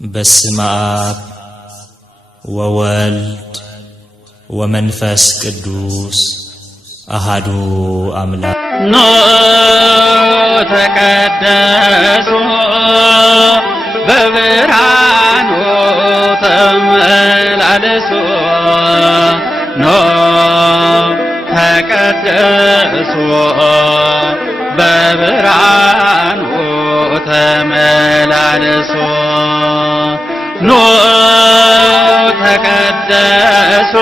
በስመ አብ ወወልድ ወመንፈስ ቅዱስ አሃዱ አምላክ ኖ ተቀደሱ በብርሃኑ ተመላለሱ ኖ ተቀደሱ በብርሃኑ ተመላለሱ ኖ ተቀደሱ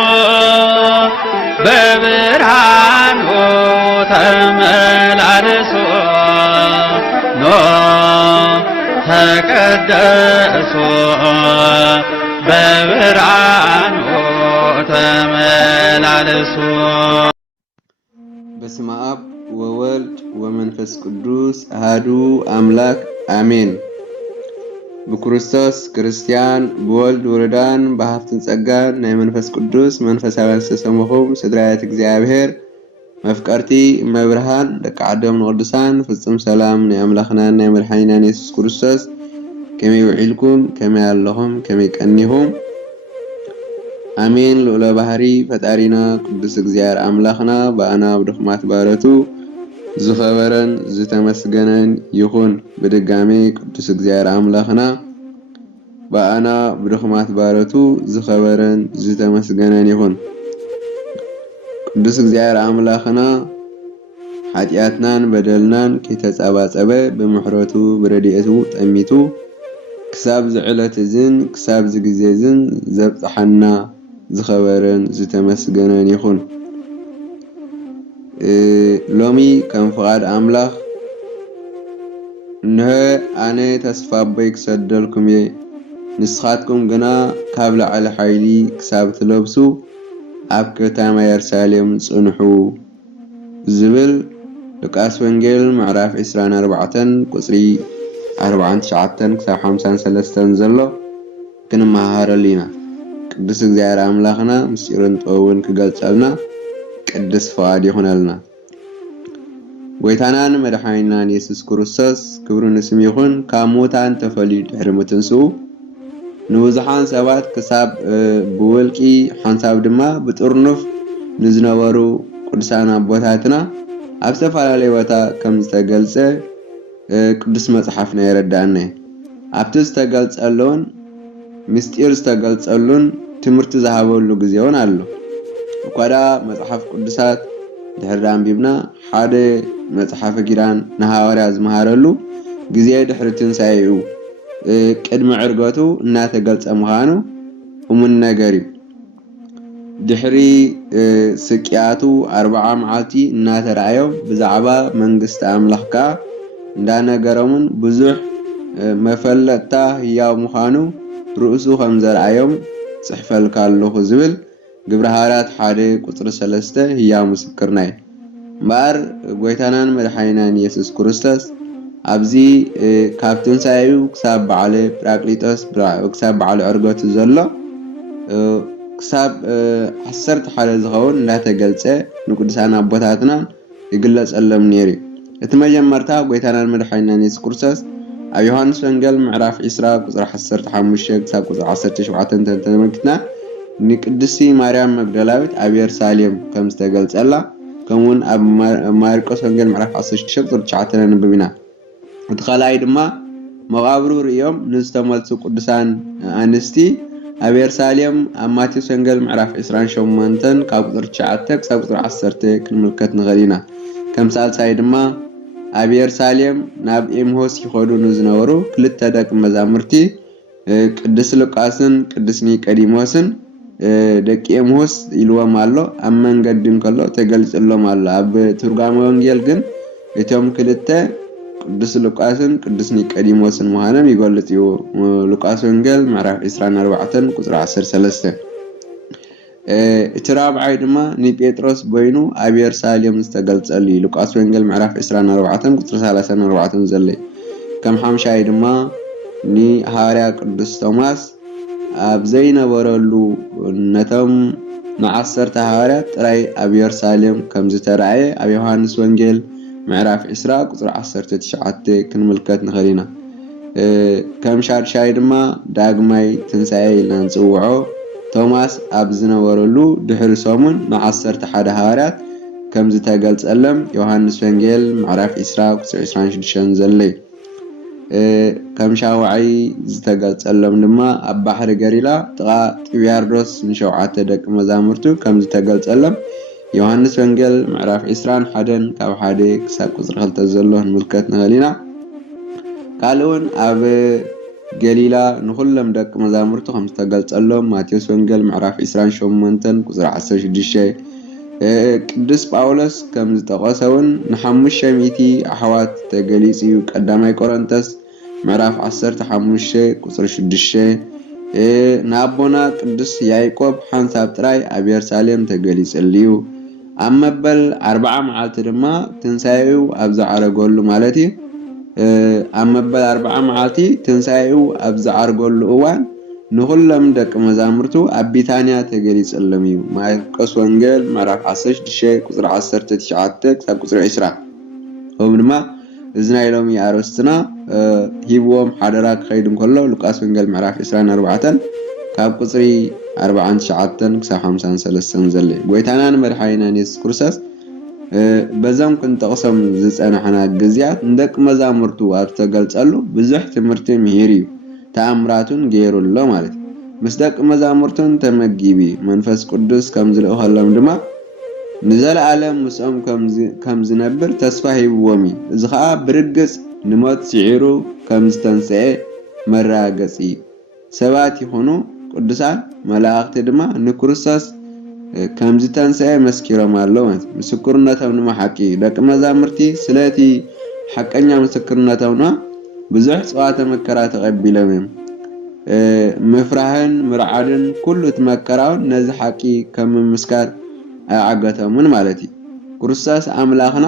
በብርሃኑ ተመላለሱ ኖ ተቀደሱ በብርሃኑ ተመላለሱ። በስመ አብ ወወልድ ወመንፈስ ቅዱስ አሐዱ አምላክ አሜን። በክርስቶስ ክርስቲያን በወልድ ወረዳን በሀብትን ጸጋን ናይ መንፈስ ቅዱስ መንፈሳውያን ዝተሰመኹም ስድራያት እግዚአብሔር መፍቀርቲ መብርሃን ደቂ ዓዶም ንቅዱሳን ፍጹም ሰላም ናይ አምላኽናን ናይ መድሓኒናን ኢየሱስ ክርስቶስ ከመይ ውዒልኩም ከመይ ኣለኹም ከመይ ቀኒኹም አሜን። ልዑለ ባህሪ ፈጣሪና ቅዱስ እግዚአብሔር አምላኽና በአና ብድኽማት ባረቱ ዝኸበረን ዝተመስገነን ይኹን። በድጋሜ ቅዱስ እግዚአብሔር አምላኽና በአና ብድኽማት ባረቱ ዝኸበረን ዝተመስገነን ይኹን። ቅዱስ እግዚአብሔር አምላኽና ኃጢአትናን በደልናን ከይተጻባጸበ ብምሕረቱ ብረድኤቱ ጠሚቱ ክሳብ ዝዕለት እዝን ክሳብ ዝግዜ እዝን ዘብጽሐና ዝኸበረን ዝተመስገነን ይኹን። ሎሚ ከም ፍቃድ አምላኽ እንሆ አነ ተስፋ አቦይ ክሰደልኩም እየ ንስኻትኩም ግና ካብ ላዕሊ ሓይሊ ክሳብ ትለብሱ ኣብ ከተማ ኢየሩሳሌም ጽንሑ ዝብል ሉቃስ ወንጌል ምዕራፍ 24 ቁጽሪ 49 ክሳብ 53 ዘሎ ክንመሃረሉ ኢና። ቅዱስ እግዚአብሔር አምላኽና ምስጢርን ጥበቡን ክገልጸልና ቅዱስ ፍቃድ ይኹነልና። ጎይታናን መድሓኒናን ኢየሱስ ክርስቶስ ክብሩ ንስሙ ይኹን። ካብ ሙታን ተፈልዩ ድሕሪ ምትንስኡ ንብዙሓን ሰባት ክሳብ ብውልቂ ሓንሳብ ድማ ብጥርኑፍ ንዝነበሩ ቅዱሳን ኣቦታትና ኣብ ዝተፈላለየ ቦታ ከም ዝተገልጸ ቅዱስ መጽሓፍና የረዳእና። ኣብቲ ዝተገልጸሉን ምስጢር ዝተገልጸሉን ትምህርቲ ዝሃበሉ ግዜ እውን ኣሎ። እኳዳ መጽሓፍ ቅዱሳት ድሕሪ አንቢብና ሓደ መጽሓፈ ኪዳን ንሃዋርያ ዝመሃረሉ ግዜ ድሕሪ ትንሳኤኡ ቅድሚ ዕርገቱ እናተገልጸ ምዃኑ እሙን ነገር እዩ። ድሕሪ ስቅያቱ 40 መዓልቲ እናተረኣዮም ብዛዕባ መንግስቲ አምላኽ ከዓ እንዳነገሮምን ብዙሕ መፈለጥታ ህያው ምዃኑ ርእሱ ከም ዘርኣዮም ጽሕፈልካ ኣለኹ ዝብል ግብረ ሐዋርያት 1 ቁጽሪ 3 ህያው ምስክርና እዩ። እምበር ጎይታናን መድሓኒናን ኢየሱስ ክርስቶስ ኣብዚ ካብ ትንሳኤኡ ክሳብ በዓለ ጰራቅሊጦስ ክሳብ በዓለ ዕርገቱ ዘሎ ክሳብ 11 ዝኸውን እንዳተገልጸ ንቅዱሳን ኣቦታትና ይግለጸሎም ነይሩ። እቲ መጀመርታ ጎይታናን መድሓኒናን ኢየሱስ ክርስቶስ ኣብ ዮሐንስ ወንጌል ምዕራፍ 20 ቁጽሪ 15 ክሳብ ቁጽሪ 17 ተመልክትና ንቅድስቲ ማርያም መግደላዊት ኣብ ኢየሩሳሌም ከም ዝተገልጸላ ከምውን ኣብ ማርቆስ ወንጌል ምዕራፍ 16 ቁጽሪ 9 ንብብ ኢና። እቲ ካልኣይ ድማ መቃብሩ ርዮም ንዝተመልሱ ቅዱሳን አንስቲ ኣብ ኢየሩሳሌም ኣብ ማቴዎስ ወንጌል ምዕራፍ 28 ካብ ቁጽሪ 9 ክሳብ ቁጽሪ 10 ክንምልከት ንኽእል ኢና። ከም ሳልሳይ ድማ ኣብ ኢየሩሳሌም ናብ ኤምሆስ ይኸዱ ንዝነበሩ ክልተ ደቂ መዛሙርቲ ቅዱስ ሉቃስን ቅዱስ ኒቆዲሞስን ደቂ ኤምሆስ ኢልዎም ኣሎ። ኣብ መንገዲ እንከሎ ተገልጽሎም ኣሎ። ኣብ ትርጓሜ ወንጌል ግን እቶም ክልተ ቅዱስ ሉቃስን ቅዱስ ኒቆዲሞስን ምዃኖም ይገልጽ እዩ። ሉቃስ ወንጌል ምዕራፍ 24 ቁጽሪ 13 እቲ ራብዓይ ድማ ንጴጥሮስ በይኑ ኣብ ኢየሩሳሌም ዝተገልጸሉ እዩ። ሉቃስ ወንጌል ምዕራፍ 24 ቁጽሪ 34 ዘሎ እዩ። ከም ሓምሻይ ድማ ንሐዋርያ ቅዱስ ቶማስ ኣብ ዘይነበረሉ ነቶም ን10 ሐዋርያት ጥራይ ኣብ ኢየሩሳሌም ከም ዝተረኣየ ኣብ ዮሐንስ ወንጌል ምዕራፍ 20 ቁጽሪ 19 ክንምልከት ንኽእል ኢና። ከም ሻድሻይ ድማ ዳግማይ ትንሣኤ ኢልና ንጽውዖ ቶማስ ኣብ ዝነበረሉ ድሕሪ ሰሙን ን11 ሃዋርያት ከም ዝተገልጸሎም ዮሐንስ ወንጌል ምዕራፍ 20:26 ዘለይ ከም ሻውዓይ ዝተገልጸሎም ድማ ኣብ ባሕሪ ገሊላ ጥቓ ጢብያርዶስ ን7 ደቂ መዛሙርቱ ከም ዝተገልጸሎም ዮሐንስ ወንጌል ምዕራፍ 21 ካብ 1 ክሳብ 2 ዘሎ ንምልከት ንኽእል ኢና። ካልእ እውን ኣብ ገሊላ ንኹሎም ደቂ መዛሙርቱ ከም ዝተገልጸሎም ማቴዎስ ወንጌል ምዕራፍ 28 ቁጽሪ 16 ቅዱስ ጳውሎስ ከም ዝጠቐሰውን ን500 ኣሕዋት ተገሊጹ እዩ። ቀዳማይ ቆሮንቶስ ምዕራፍ 15 ቁጽሪ 6 ንኣቦና ቅዱስ ያዕቆብ ሓንሳብ ጥራይ ኣብ ኢየሩሳሌም ተገሊጸሉ እዩ። ኣብ መበል 40 መዓልቲ ድማ ትንሣኤኡ ኣብ ዝዓረገሉ ማለት እዩ። ኣብ መበል 40 መዓልቲ ትንሣኤኡ ኣብ ዝዓረገሉ እዋን ንኹሎም ደቂ መዛሙርቱ ኣብ ቢታንያ ተገሊጸሎም እዩ። ማርቆስ ወንጌል ምዕራፍ 16 ቁጽሪ 19 ክሳብ ቁጽሪ 20 ከምኡ ድማ እዚ ናይ ሎሚ ኣርእስትና ሂብዎም ሓደራ ክኸይድ እንከሎ ሉቃስ ወንጌል ምዕራፍ 24 ካብ ቁጽሪ 49 ክሳብ 53 ዘለ ጎይታናን መድሓኒትናን ኢየሱስ ክርስቶስ በዞም ክንጠቕሶም ዝጸናሕና ግዝያት ንደቂ መዛሙርቱ ኣብ ዝተገልጸሉ ብዙሕ ትምህርቲ ምሂር እዩ ተኣምራቱን ገይሩሎ ማለት እዩ። ምስ ደቂ መዛሙርቱን ተመጊቢ መንፈስ ቅዱስ ከም ዝልእኸሎም ድማ ንዘለዓለም ምስኦም ከም ዝነብር ተስፋ ሂብዎም እዩ። እዚ ከዓ ብርግጽ ንሞት ስዒሩ ከም ዝተንስአ መረጋገጺ እዩ። ሰባት ይኹኑ ቅዱሳን መላእኽቲ ድማ ንክርስቶስ ከም ዝተንስአ መስኪሮም ኣለዉ ማለት እዩ። ምስክርነቶም ድማ ሓቂ እዩ። ደቂ መዛሙርቲ ስለቲ ሓቀኛ ምስክርነቶም ድማ ብዙሕ ጽዋተ መከራ ተቐቢሎም እዮም። ምፍራህን ምርዓድን ኩሉ ትመከራውን ነዚ ሓቂ ከም ምምስካር ኣዓገቶምን ማለት እዩ። ክርስቶስ ኣምላኽና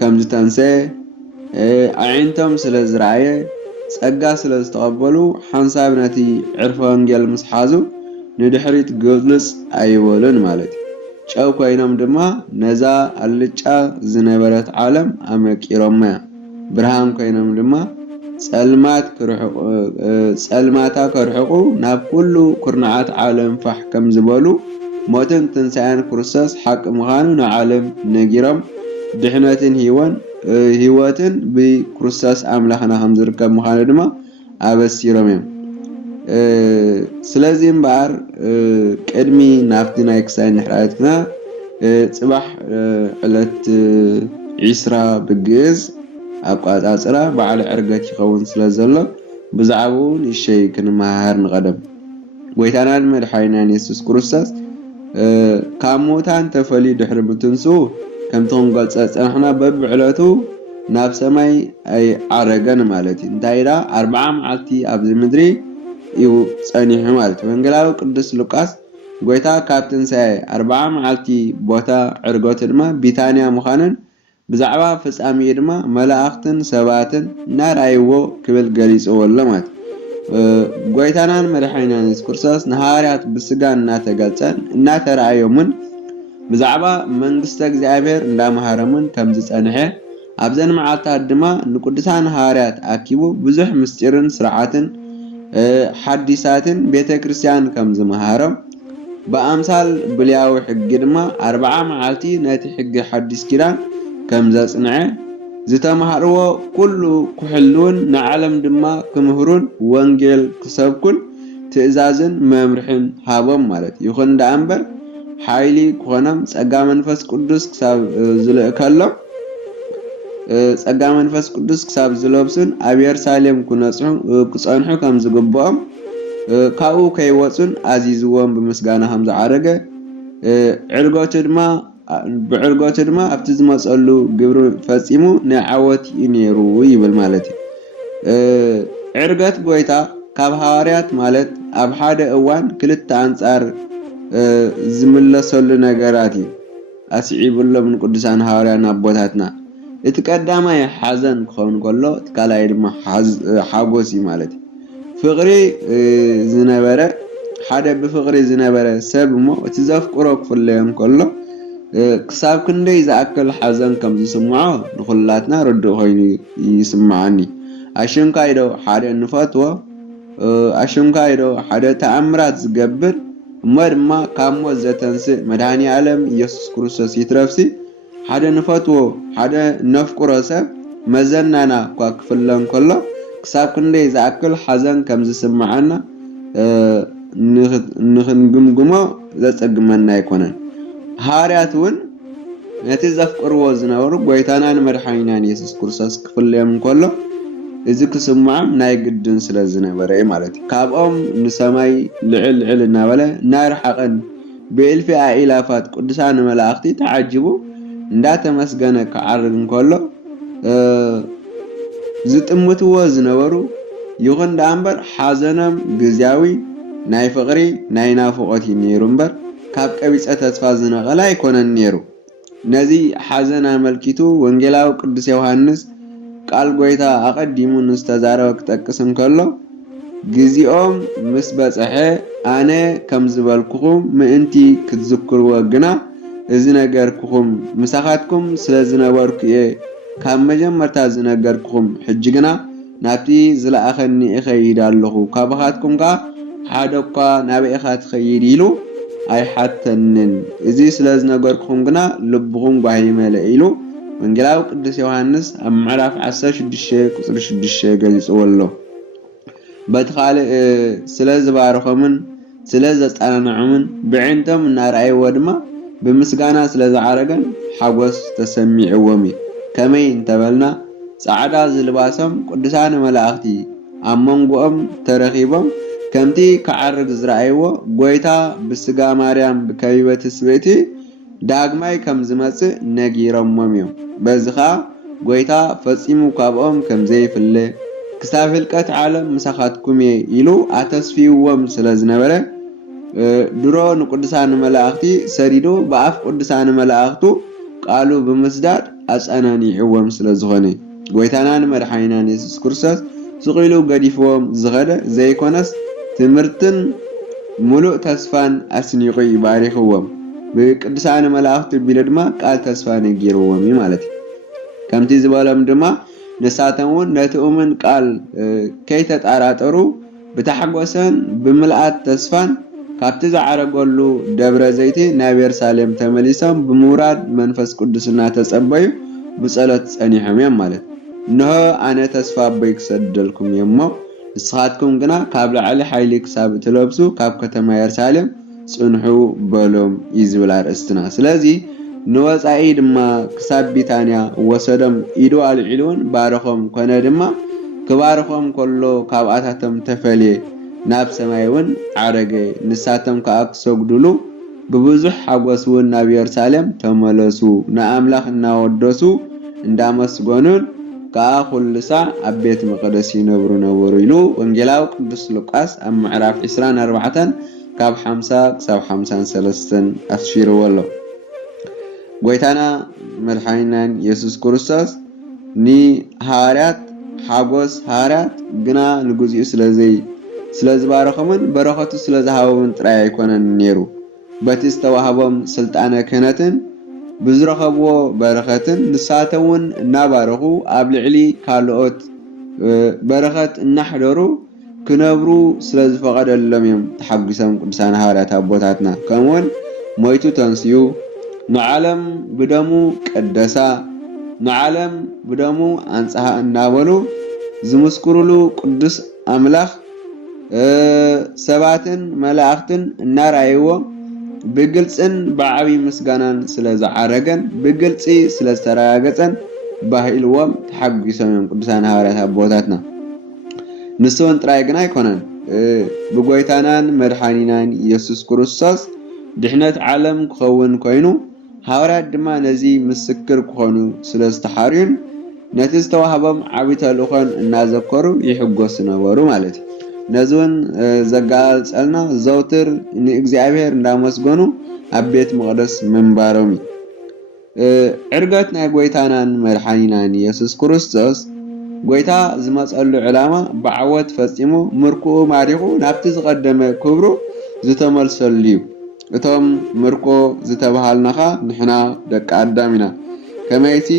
ከም ዝተንስአ ኣዒንቶም ስለ ዝረኣየ ጸጋ ስለ ዝተቐበሉ ሓንሳብ ነቲ ዕርፈ ወንጌል ምስ ሓዙ ንድሕሪት ግልጽ ኣይበሉን ማለት እዩ። ጨው ኮይኖም ድማ ነዛ ኣልጫ ዝነበረት ዓለም ኣመቂሮማ ብርሃን ኮይኖም ድማ ጸልማታ ከርሕቁ ናብ ኩሉ ኩርናዓት ዓለም ፋሕ ከም ዝበሉ ሞትን ትንሣኤን ክርስቶስ ሓቂ ምዃኑ ንዓለም ነጊሮም ድሕነትን ህይወትን ብክርስቶስ ኣምላኽና ከም ዝርከብ ምዃኑ ድማ ኣበሲሮም እዮም። ስለዚ እምበኣር ቅድሚ ናብቲ ናይ ክሳይ ንሕራየትና ጽባሕ ዕለት 20 ብግእዝ ኣቋጻጽራ በዓል ዕርገት ይኸውን ስለ ዘሎ ብዛዕባኡ ንእሽተይ ክንመሃር ንቐደም። ጎይታናን መድሓኒትናን ኢየሱስ ክርስቶስ ካብ ሙታን ተፈልዩ ድሕሪ ምትንስኡ ከምቲ ክንገልጾ ዝጸናሕና በብዕለቱ ናብ ሰማይ ኣይዓረገን ማለት እዩ። እንታይ ኢላ 40 መዓልቲ ኣብዚ ምድሪ እዩ ጸኒሑ ማለት እዩ። ወንጌላዊ ቅዱስ ሉቃስ ጎይታ ካብ ትንሣኤ 40 መዓልቲ ቦታ ዕርገቱ ድማ ቢታንያ ምዃኑን ብዛዕባ ፍጻሜኡ ድማ መላእኽትን ሰባትን እናረኣይዎ ክብል ገሊጽዎ ኣሎ ማለት እዩ። ጎይታናን መድሓኒትናን ኢየሱስ ክርስቶስ ንሃዋርያት ብስጋ እናተገልጸን እናተረኣዮምን ብዛዕባ መንግስተ እግዚአብሔር እንዳመሃረምን ከም ዝጸንሐ ኣብዘን መዓልታት ድማ ንቅዱሳን ሃዋርያት ኣኪቡ ብዙሕ ምስጢርን ስርዓትን ሓዲሳትን ቤተ ክርስቲያን ከም ዝመሃሮም ብኣምሳል ብልያዊ ሕጊ ድማ 40 መዓልቲ ነቲ ሕጊ ሓዲስ ኪዳን ከም ዘጽንዐ ዝተመሃርዎ ኩሉ ክሕልውን ንዓለም ድማ ክምህሩን ወንጌል ክሰብኩን ትእዛዝን መምርሕን ሃቦም ማለት ይኹን ደኣ እምበር ሓይሊ ክኾኖም ጸጋ መንፈስ ቅዱስ ክሳብ ዝልእከሎም ጸጋ መንፈስ ቅዱስ ክሳብ ዝለብሱን ኣብ ኢየሩሳሌም ክጸንሑ ከም ዝግብኦም ካብኡ ከይወጹን ኣዚዝዎም ብምስጋና ከም ዝዓረገ ብዕርገቱ ድማ ኣብቲ ዝመጸሉ ግብሪ ፈጺሙ ናይ ዓወት እዩ ነይሩ ይብል ማለት እዩ። ዕርገት ጎይታ ካብ ሃዋርያት ማለት ኣብ ሓደ እዋን ክልተ አንጻር ዝምለሰሉ ነገራት እዩ ኣስዒብሎም ንቅዱሳን ሃዋርያን ኣቦታትና። እቲ ቀዳማይ ሓዘን ክኸውን ከሎ እቲ ካልኣይ ድማ ሓጎስ እዩ ማለት እዩ። ፍቕሪ ዝነበረ ሓደ ብፍቕሪ ዝነበረ ሰብ እሞ እቲ ዘፍቅሮ ክፍለዮም ከሎ ክሳብ ክንደይ ዝኣክል ሓዘን ከም ዝስምዖ ንኹላትና ርዱእ ኮይኑ ይስምዓኒ። أشنكايدو حدا نفتوى أشنكايدو حدا تأمرات زقبر مرما كامو زتنسي مداني عالم يسوس كروسوس يترفسي حدا نفتوى حدا نفكر سب مزننا كفلن كله كساب كندي زاكل حزن كمز سمعنا نخنجمجمو زتجمعنا يكونن هارياتون نتذكروا زناورو قويتانا نمرحينا يسوس كروسوس كفلن كله إذا كسمعهم نايقدن سلازنا برأي مالتي كابهم نسماي لعل النابلة نار حقن بألف آلافات قدسان ملاختي تعجبوا ندات مسجنا كعرضن كله زت أمتوا زناورو يغن دامبر حزنم جزاوي ناي فقري ناي نافقتي نيرمبر كاب كبيس أتفازنا غلا يكون النيرو نزي حزن ملكيتو وانجلاو قدس يوحنس قال قويتا أقدمو نستزارو كتاكسن كله جزيهم مسبسحي أنا كم زبالكم مأنتي كتذكروا جنا إذن أجركم مساحاتكم سلازنا وركيه كم مجمرتا إذن أجركم حجنا نبتي زلا أخني أخير الله كابخاتكم كا حدوكا نبي أخات خيريلو أي حتى نن إذا سلازنا أجركم جنا لبهم بعيمة لإلو وانجلاو قدس يوحنس أم عرف عسى شدشة كسر شدشة جالس والله بدخل سلاز بارخمن سلاز أنا نعمن بعندهم نار أي ودما بمسجانا سلاز عرقن حوس تسمع ومي كمين تبلنا سعدا زلباسم قدسان ملاختي أمم قوم ترخيبهم كمتي كعرق زرعيوه قويتا بسجا مريم بكيبة سبيتي داغماي كم زمص نغيرم مميو بزخا غويتا فصيمو كابهم كم زي فله كسافلقت عالم مسخاتكم يلو اتسفيوم سلازنبره درو نقدسان ملائختي سريدو باف قدسان ملائختو قالو بمسداد اصناني عوم سلازغني غويتانان مرحينان يسوس كرسوس سقيلو غديفوم زغده زيكونس تمرتن ملؤ تسفان اسنيقي باريخوم بقدسان ملاእኽቲ ቢለድማ ቃል ተስፋ ነጊሮዎም ማለት ከምቲ ዝበለም ድማ ነሳተውን ነትኡምን ቃል ከይተጣራጠሩ ብታሐጎሰን ብምልአት ተስፋን ካብቲ ዝዓረገሉ ደብረ ዘይቲ ናብ ኢየሩሳሌም ተመሊሶም ብምውራድ መንፈስ ቅዱስና ተጸበዩ ብጸሎት ጸኒሖም ማለት ነሆ ኣነ ተስፋ አበይ ክሰደልኩም የሞ ንስኻትኩም ግና ካብ ላዕሊ ሓይሊ ክሳብ ትለብሱ ካብ ከተማ ኢየሩሳሌም ጽንሑ በሎም ይዝብል አርእስትና ስለዚህ ንወጻኢ ድማ ክሳብ ቢታንያ ወሰደም ኢዶ አልዒሉን ባረኾም ኮነ ድማ ክባረኾም ከሎ ካብኣታቶም ተፈልየ ናብ ሰማይውን ዓረገ ንሳቶም ከኣክሰግድሉ ብብዙሕ ሓጎስውን ናብ ኢየሩሳሌም ተመለሱ ንኣምላኽ እናወደሱ እንዳመስገኑን ከኣ ኩሉ ሰዓት ኣብ ቤተ መቅደስ ይነብሩ ነበሩ ኢሉ ወንጌላዊ ቅዱስ ሉቃስ ኣብ ምዕራፍ 24 كاب 50 كساب 53 أسفير والله قويتانا ملحينان يسوس كروسوس ني هارات حاغوس هارات قنا نقوزيو سلازي بارخمن برخاتو سلازي هاومن تراي يكونن نيرو باتيستوهابهم سلطانة كنتن بزرخبو برخاتن نساتون نابارخو أبلعلي كالوت برخات نحضرو كنبرو سلاز فقد اللميم تحقسم قدسان هارات أبوتاتنا كمون مويتو تنسيو نعلم بدمو قدسا نعلم بدمو أنصها النابلو زمسكرلو قدس أملاخ سباتن ملاختن النار أيوة بقلتن بعبي مسجانان سلاز عرقن بقلتي سلاز تراجتن باهلوام تحقسم قدسان هارات أبوتاتنا نسون ترايقنا يكونن بقويتانان مرحانينان يسوس كروسوس دحنت عالم كخون كوينو هاورات دما نزي مسكر كخونو سلستحاريون نتستوهبهم عبيتا لخون نازكورو يحقوس نبارو مالتي نزون زقال سألنا زوتر إن إكزيابير نامسقونو أبيت مقدس منبارومي عرقاتنا قويتانان مرحانينان يسوس كروسوس قويتا زمسألو علامة بعوات فاسيمو مركو ماريخو نابتي زقدم كبرو زتمال سليو اتهم مركو زتبهالنخا نحنا دك عدامنا كما يتي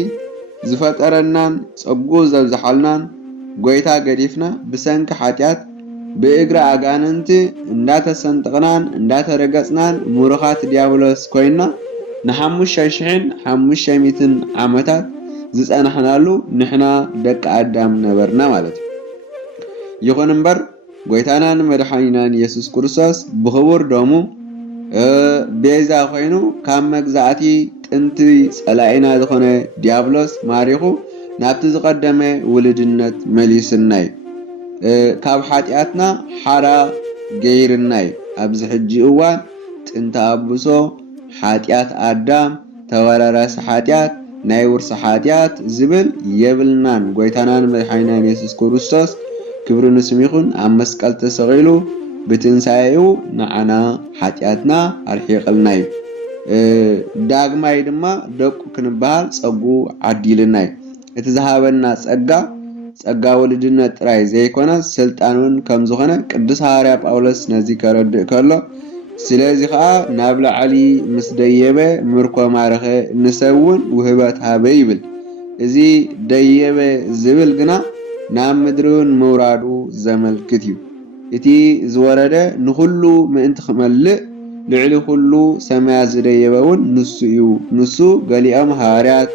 زفترنان صبقو زلزحالنان ጎይታ ገዲፍና ብሰንኪ ሓጢአት ብእግሪ ኣጋንንቲ እንዳተሰንጥቕናን እንዳተረገጽናን ሙሩኻት ዲያብሎስ ኮይና ን5500 ዓመታት ዝጸናሕናሉ ንሕና ደቂ ኣዳም ነበርና ማለት እዩ። ይኹን እምበር ጎይታናን መድሓኒናን ኢየሱስ ክርስቶስ ብኽቡር ደሙ ቤዛ ኮይኑ ካብ መግዛእቲ ጥንቲ ጸላኢና ዝኾነ ዲያብሎስ ማሪኹ ናብቲ ዝቐደመ ውልድነት መሊስናይ ካብ ሓጢአትና ሓራ ገይርናይ ኣብዚ ሕጂ እዋን ጥንቲ ኣብሶ ሓጢአት ኣዳም ተወራራሲ ሓጢአት ናይ ውርሲ ሓጢአት ዝብል የብልናን ጎይታናን መድሓኒናን ኢየሱስ ክርስቶስ ክብሪ ንስሙ ይኹን ኣብ መስቀል ተሰቒሉ ብትንሳኤኡ ንዓና ሓጢአትና ኣርሒቕልና እዩ። ዳግማይ ድማ ደቁ ክንበሃል ጸጉ ዓዲልና እዩ። እቲ ዝሃበና ጸጋ ወልድነት ጥራይ ዘይኮነ ስልጣኑን ከም ዝኾነ ቅዱስ ሐዋርያ ጳውሎስ ነዚ ከረድእ ከሎ ስለዚ ከዓ ናብ ላዕሊ ምስ ደየበ ምርኮ ማረኸ ንሰውን ውህበት ሃበ ይብል። እዚ ደየበ ዝብል ግና ናብ ምድርን ምውራዱ ዘመልክት እዩ። እቲ ዝወረደ ንኹሉ ምእንቲ ክመልእ ልዕሊ ኩሉ ሰማያት ዝደየበ እውን ንሱ እዩ። ንሱ ገሊኦም ሐዋርያት፣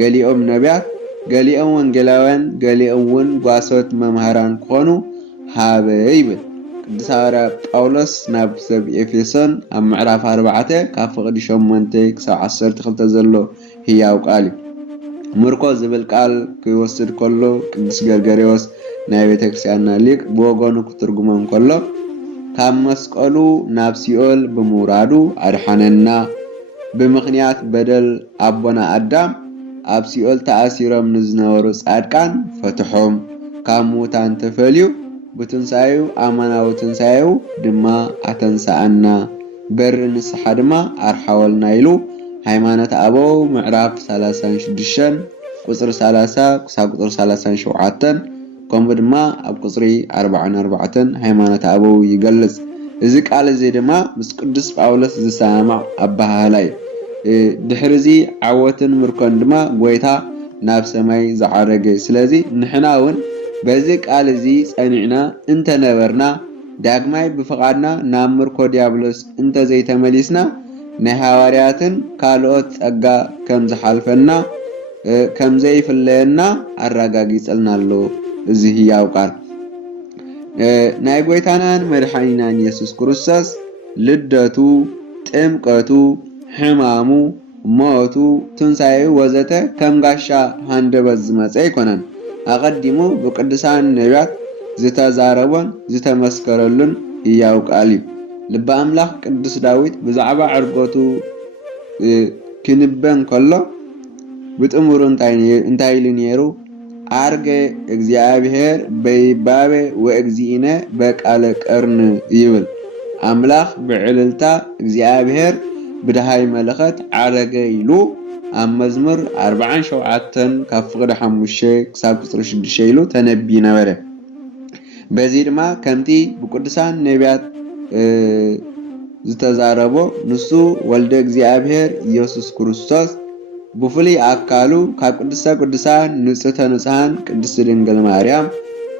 ገሊኦም ነቢያት፣ ገሊኦም ወንጌላውያን፣ ገሊኦም እውን ጓሶት መምሃራን ክኾኑ ሃበ ይብል ቅዱስ ሐዋርያ ጳውሎስ ናብ ሰብ ኤፌሶን ኣብ ምዕራፍ 4 ካብ ፍቕዲ 8 ክሳብ 12 ዘሎ ህያው ቃል እዩ። ምርኮ ዝብል ቃል ክወስድ ከሎ ቅዱስ ገርገርዮስ ናይ ቤተክርስትያንና ሊቅ ብወገኑ ክትርጉሞም ከሎ ካብ መስቀሉ ናብ ሲኦል ብምውራዱ ኣድሓነና ብምኽንያት በደል ኣቦና ኣዳም ኣብ ሲኦል ተኣሲሮም ንዝነበሩ ጻድቃን ፈትሖም ካብ ሙታን ተፈልዩ ብትንሳኤኡ ኣማናዊ ትንሳኤኡ ድማ ኣተንሳኣና በሪ ንስሓ ድማ ኣርሓወልና ኢሉ ሃይማኖት ኣበው ምዕራፍ 36 ቁጽሪ 30 ክሳብ ቁጽሪ 37 ከምኡ ድማ ኣብ ቁጽሪ 44 ሃይማኖት ኣበው ይገልጽ። እዚ ቃል እዚ ድማ ምስ ቅዱስ ጳውሎስ ዝሰማዕ ኣባሃላ እዩ። ድሕሪዚ ዓወትን ምርኮን ድማ ጎይታ ናብ ሰማይ ዝዓረገ ስለዚ ንሕና እውን በዚ ቃል እዚ ጸኒዕና እንተነበርና ዳግማይ ብፍቓድና ናብ ምርኮ ዲያብሎስ እንተዘይተመሊስና ናይ ሐዋርያትን ካልኦት ጸጋ ከም ዝሓልፈና ከም ዘይፍለየና ኣረጋጊጸልና ኣሎ። እዚ ህያው ቃል ናይ ጎይታናን መድሓኒናን ኢየሱስ ክርስቶስ ልደቱ፣ ጥምቀቱ፣ ሕማሙ፣ ሞቱ፣ ትንሳኤኡ ወዘተ ከም ጋሻ ሃንደበት ዝመፀ ኣይኮነን። ኣቐዲሙ ብቅዱሳን ነቢያት ዝተዛረቦን ዝተመስከረሉን ህያው ቃል እዩ። ልበ ኣምላኽ ቅዱስ ዳዊት ብዛዕባ ዕርገቱ ክንበን ከሎ ብጥሙሩ እንታይ ኢሉ ነይሩ? አርገ እግዚአብሔር በይባቤ ወእግዚእነ በቃለ ቀርን ይብል። ኣምላኽ ብዕልልታ እግዚአብሔር ብድሃይ መለኸት ዓረገ ኢሉ ኣብ መዝሙር 47 ካብ ፍቕዲ 5 ክሳብ ቁጽሪ 6 ኢሉ ተነቢ ነበረ። በዚ ድማ ከምቲ ብቅዱሳን ነቢያት ዝተዛረቦ ንሱ ወልደ እግዚአብሔር ኢየሱስ ክርስቶስ ብፍሉይ ኣካሉ ካብ ቅድስተ ቅዱሳን ንጽሕተ ንጹሓን ቅድስት ድንግል ማርያም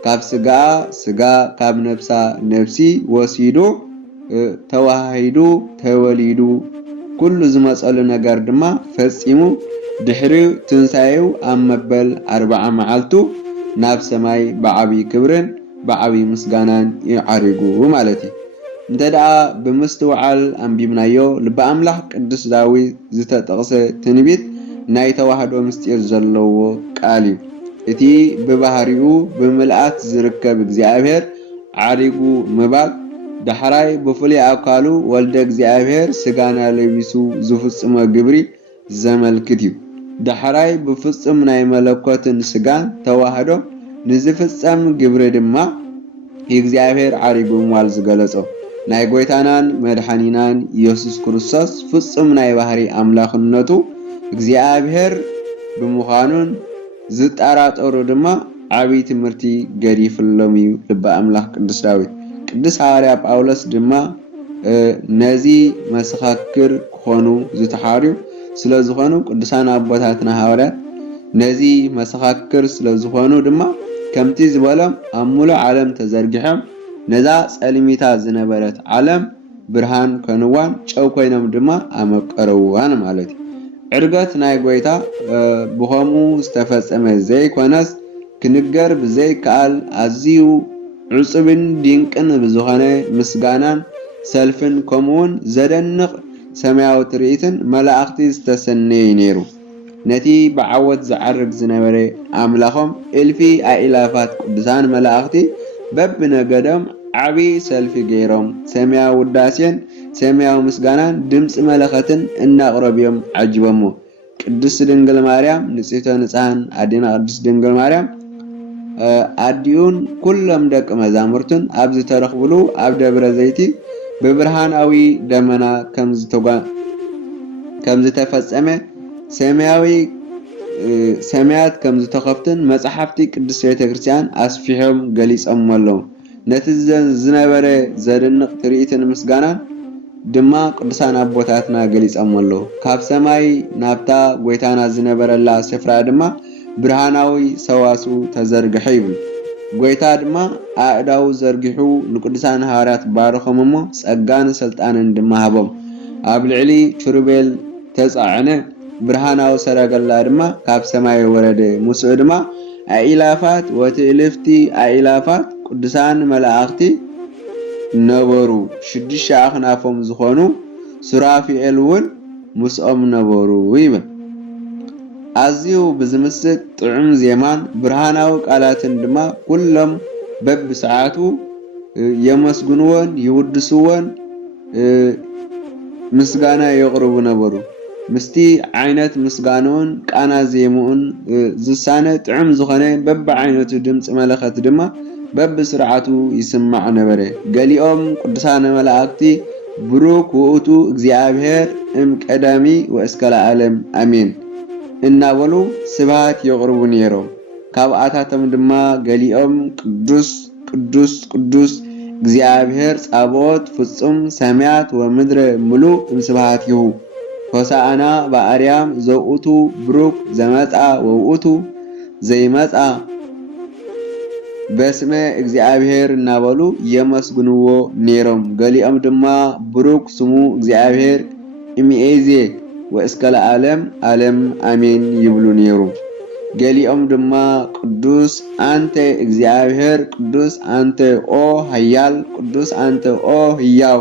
ካብ ስጋ ስጋ ካብ ነፍሳ ነፍሲ ወሲዱ ተዋሂዱ ተወሊዱ ኩሉ ዝመጸሉ ነገር ድማ ፈጺሙ ድሕሪ ትንሳኤው ኣብ መበል 40 መዓልቱ ናብ ሰማይ ብዓብይ ክብርን ብዓብይ ምስጋናን ይዓሪጉ ማለት እዩ። እንተደኣ ብምስትውዓል ኣንቢብናዮ ልበ ኣምላኽ ቅዱስ ዳዊት ዝተጠቕሰ ትንቢት ናይ ተዋህዶ ምስጢር ዘለዎ ቃል እዩ። እቲ ብባህሪኡ ብምልኣት ዝርከብ እግዚአብሔር ዓሪጉ ምባል ዳሕራይ ብፍሉይ ኣካሉ ወልደ እግዚአብሔር ስጋና ለቢሱ ዝፍጽሞ ግብሪ ዘመልክት እዩ። ዳሕራይ ብፍጹም ናይ መለኮትን ስጋን ተዋህዶ ንዝፍጸም ግብሪ ድማ እግዚአብሔር ዓሪጉ ምዋል ዝገለጾ ናይ ጎይታናን መድሓኒናን ኢየሱስ ክርስቶስ ፍጹም ናይ ባህሪ ኣምላኽነቱ እግዚአብሔር ብምዃኑን ዝጠራጠሩ ድማ ዓብይ ትምህርቲ ገዲፍሎም እዩ ልበ ኣምላኽ ቅዱስ ዳዊት። ቅዱስ ሐዋርያ ጳውሎስ ድማ ነዚ መሰኻክር ክኾኑ ዝተሓርዩ ስለ ዝኾኑ ቅዱሳን ኣቦታትና ሐዋርያት ነዚ መሰኻክር ስለ ዝኾኑ ድማ ከምቲ ዝበሎም ኣብ ሙሉእ ዓለም ተዘርጊሖም ነዛ ጸልሚታ ዝነበረት ዓለም ብርሃን ኮንዋን ጨው ኮይኖም ድማ ኣመቀረዋን ማለት እዩ። ዕርገት ናይ ጎይታ ብኸምኡ ዝተፈጸመ ዘይኮነስ ክንገር ብዘይከኣል ኣዝዩ ዕጹብን ድንቅን ብዝኾነ ምስጋናን ሰልፍን ከምኡውን ዘደንቕ ሰማያዊ ትርኢትን መላእኽቲ ዝተሰነየ ነይሩ። ነቲ ብዓወት ዝዓርግ ዝነበረ ኣምላኾም እልፊ ኣእላፋት ቅዱሳን መላእኽቲ በብነገዶም ዓብይ ሰልፊ ገይሮም ሰማያዊ ውዳሴን ሰማያዊ ምስጋናን ድምፂ መለኸትን እናቕረብዮም ዓጅቦሞ። ቅድስት ድንግል ማርያም ንጽሕቶ ንጽሕን ኣዴና ቅድስት ድንግል ማርያም ኣዲኡን ኩሎም ደቂ መዛሙርቱን ኣብ ዝተረኽብሉ ኣብ ደብረ ዘይቲ ብብርሃናዊ ደመና ከም ዝተፈጸመ ሰማያት ከም ዝተኸፍትን መጽሓፍቲ ቅድስት ቤተ ክርስቲያን ኣስፊሖም ገሊጾም ኣለዉ። ነቲ ዝነበረ ዘደንቕ ትርኢትን ምስጋናን ድማ ቅዱሳን ኣቦታትና ገሊጾም ኣለዉ። ካብ ሰማይ ናብታ ጎይታና ዝነበረላ ስፍራ ድማ ብርሃናዊ ሰዋስው ተዘርግሐ ይብሉ። ጎይታ ድማ ኣእዳው ዘርጊሑ ንቅዱሳን ሃዋርያት ባረኾም እሞ ጸጋን ስልጣንን ድማ ሃቦም። ኣብ ልዕሊ ኪሩቤል ተጻዕነ ብርሃናዊ ሰረገላ ድማ ካብ ሰማይ ወረደ። ምስኡ ድማ ኣእላፋት ወትእልፍቲ ኣእላፋት ቅዱሳን መላእኽቲ ነበሩ። 6 ኣኽናፎም ዝኾኑ ሱራፊኤል እውን ምስኦም ነበሩ ይብል። ኣዝዩ ብዝምስጥ ጥዑም ዜማን ብርሃናዊ ቃላትን ድማ ኩሎም በብሰዓቱ የመስግንዎን ይውድስዎን ምስጋና የቕርቡ ነበሩ። ምስቲ ዓይነት ምስጋናውን ቃና ዜሙኡን ዝሳነ ጥዑም ዝኾነ በብዓይነቱ ድምፂ መለኸት ድማ በብስርዓቱ ይስማዕ ነበረ። ገሊኦም ቅዱሳን መላእክቲ ብሩክ ውእቱ እግዚአብሔር እምቀዳሚ ወእስከ ለዓለም አሜን እናበሉ ስብሃት የቕርቡ ነይሮም። ካብኣታቶም ድማ ገሊኦም ቅዱስ ቅዱስ ቅዱስ እግዚአብሔር ጻብዖት ፍጹም ሰማያት ወምድረ ምሉእ እምስብሃቲሁ ሆሳዕና በአርያም ዘውእቱ ብሩክ ዘመጻ ወውእቱ ዘይመጻ በስመ እግዚአብሔር እናበሉ የመስግንዎ ነይሮም። ገሊኦም ድማ ብሩክ ስሙ እግዚአብሔር እምይእዜ ወእስከ ለዓለም ዓለም አሜን ይብሉ ነይሩ። ገሊኦም ድማ ቅዱስ አንተ እግዚአብሔር ቅዱስ አንተ ኦ ኃያል ቅዱስ አንተ ኦ ሕያው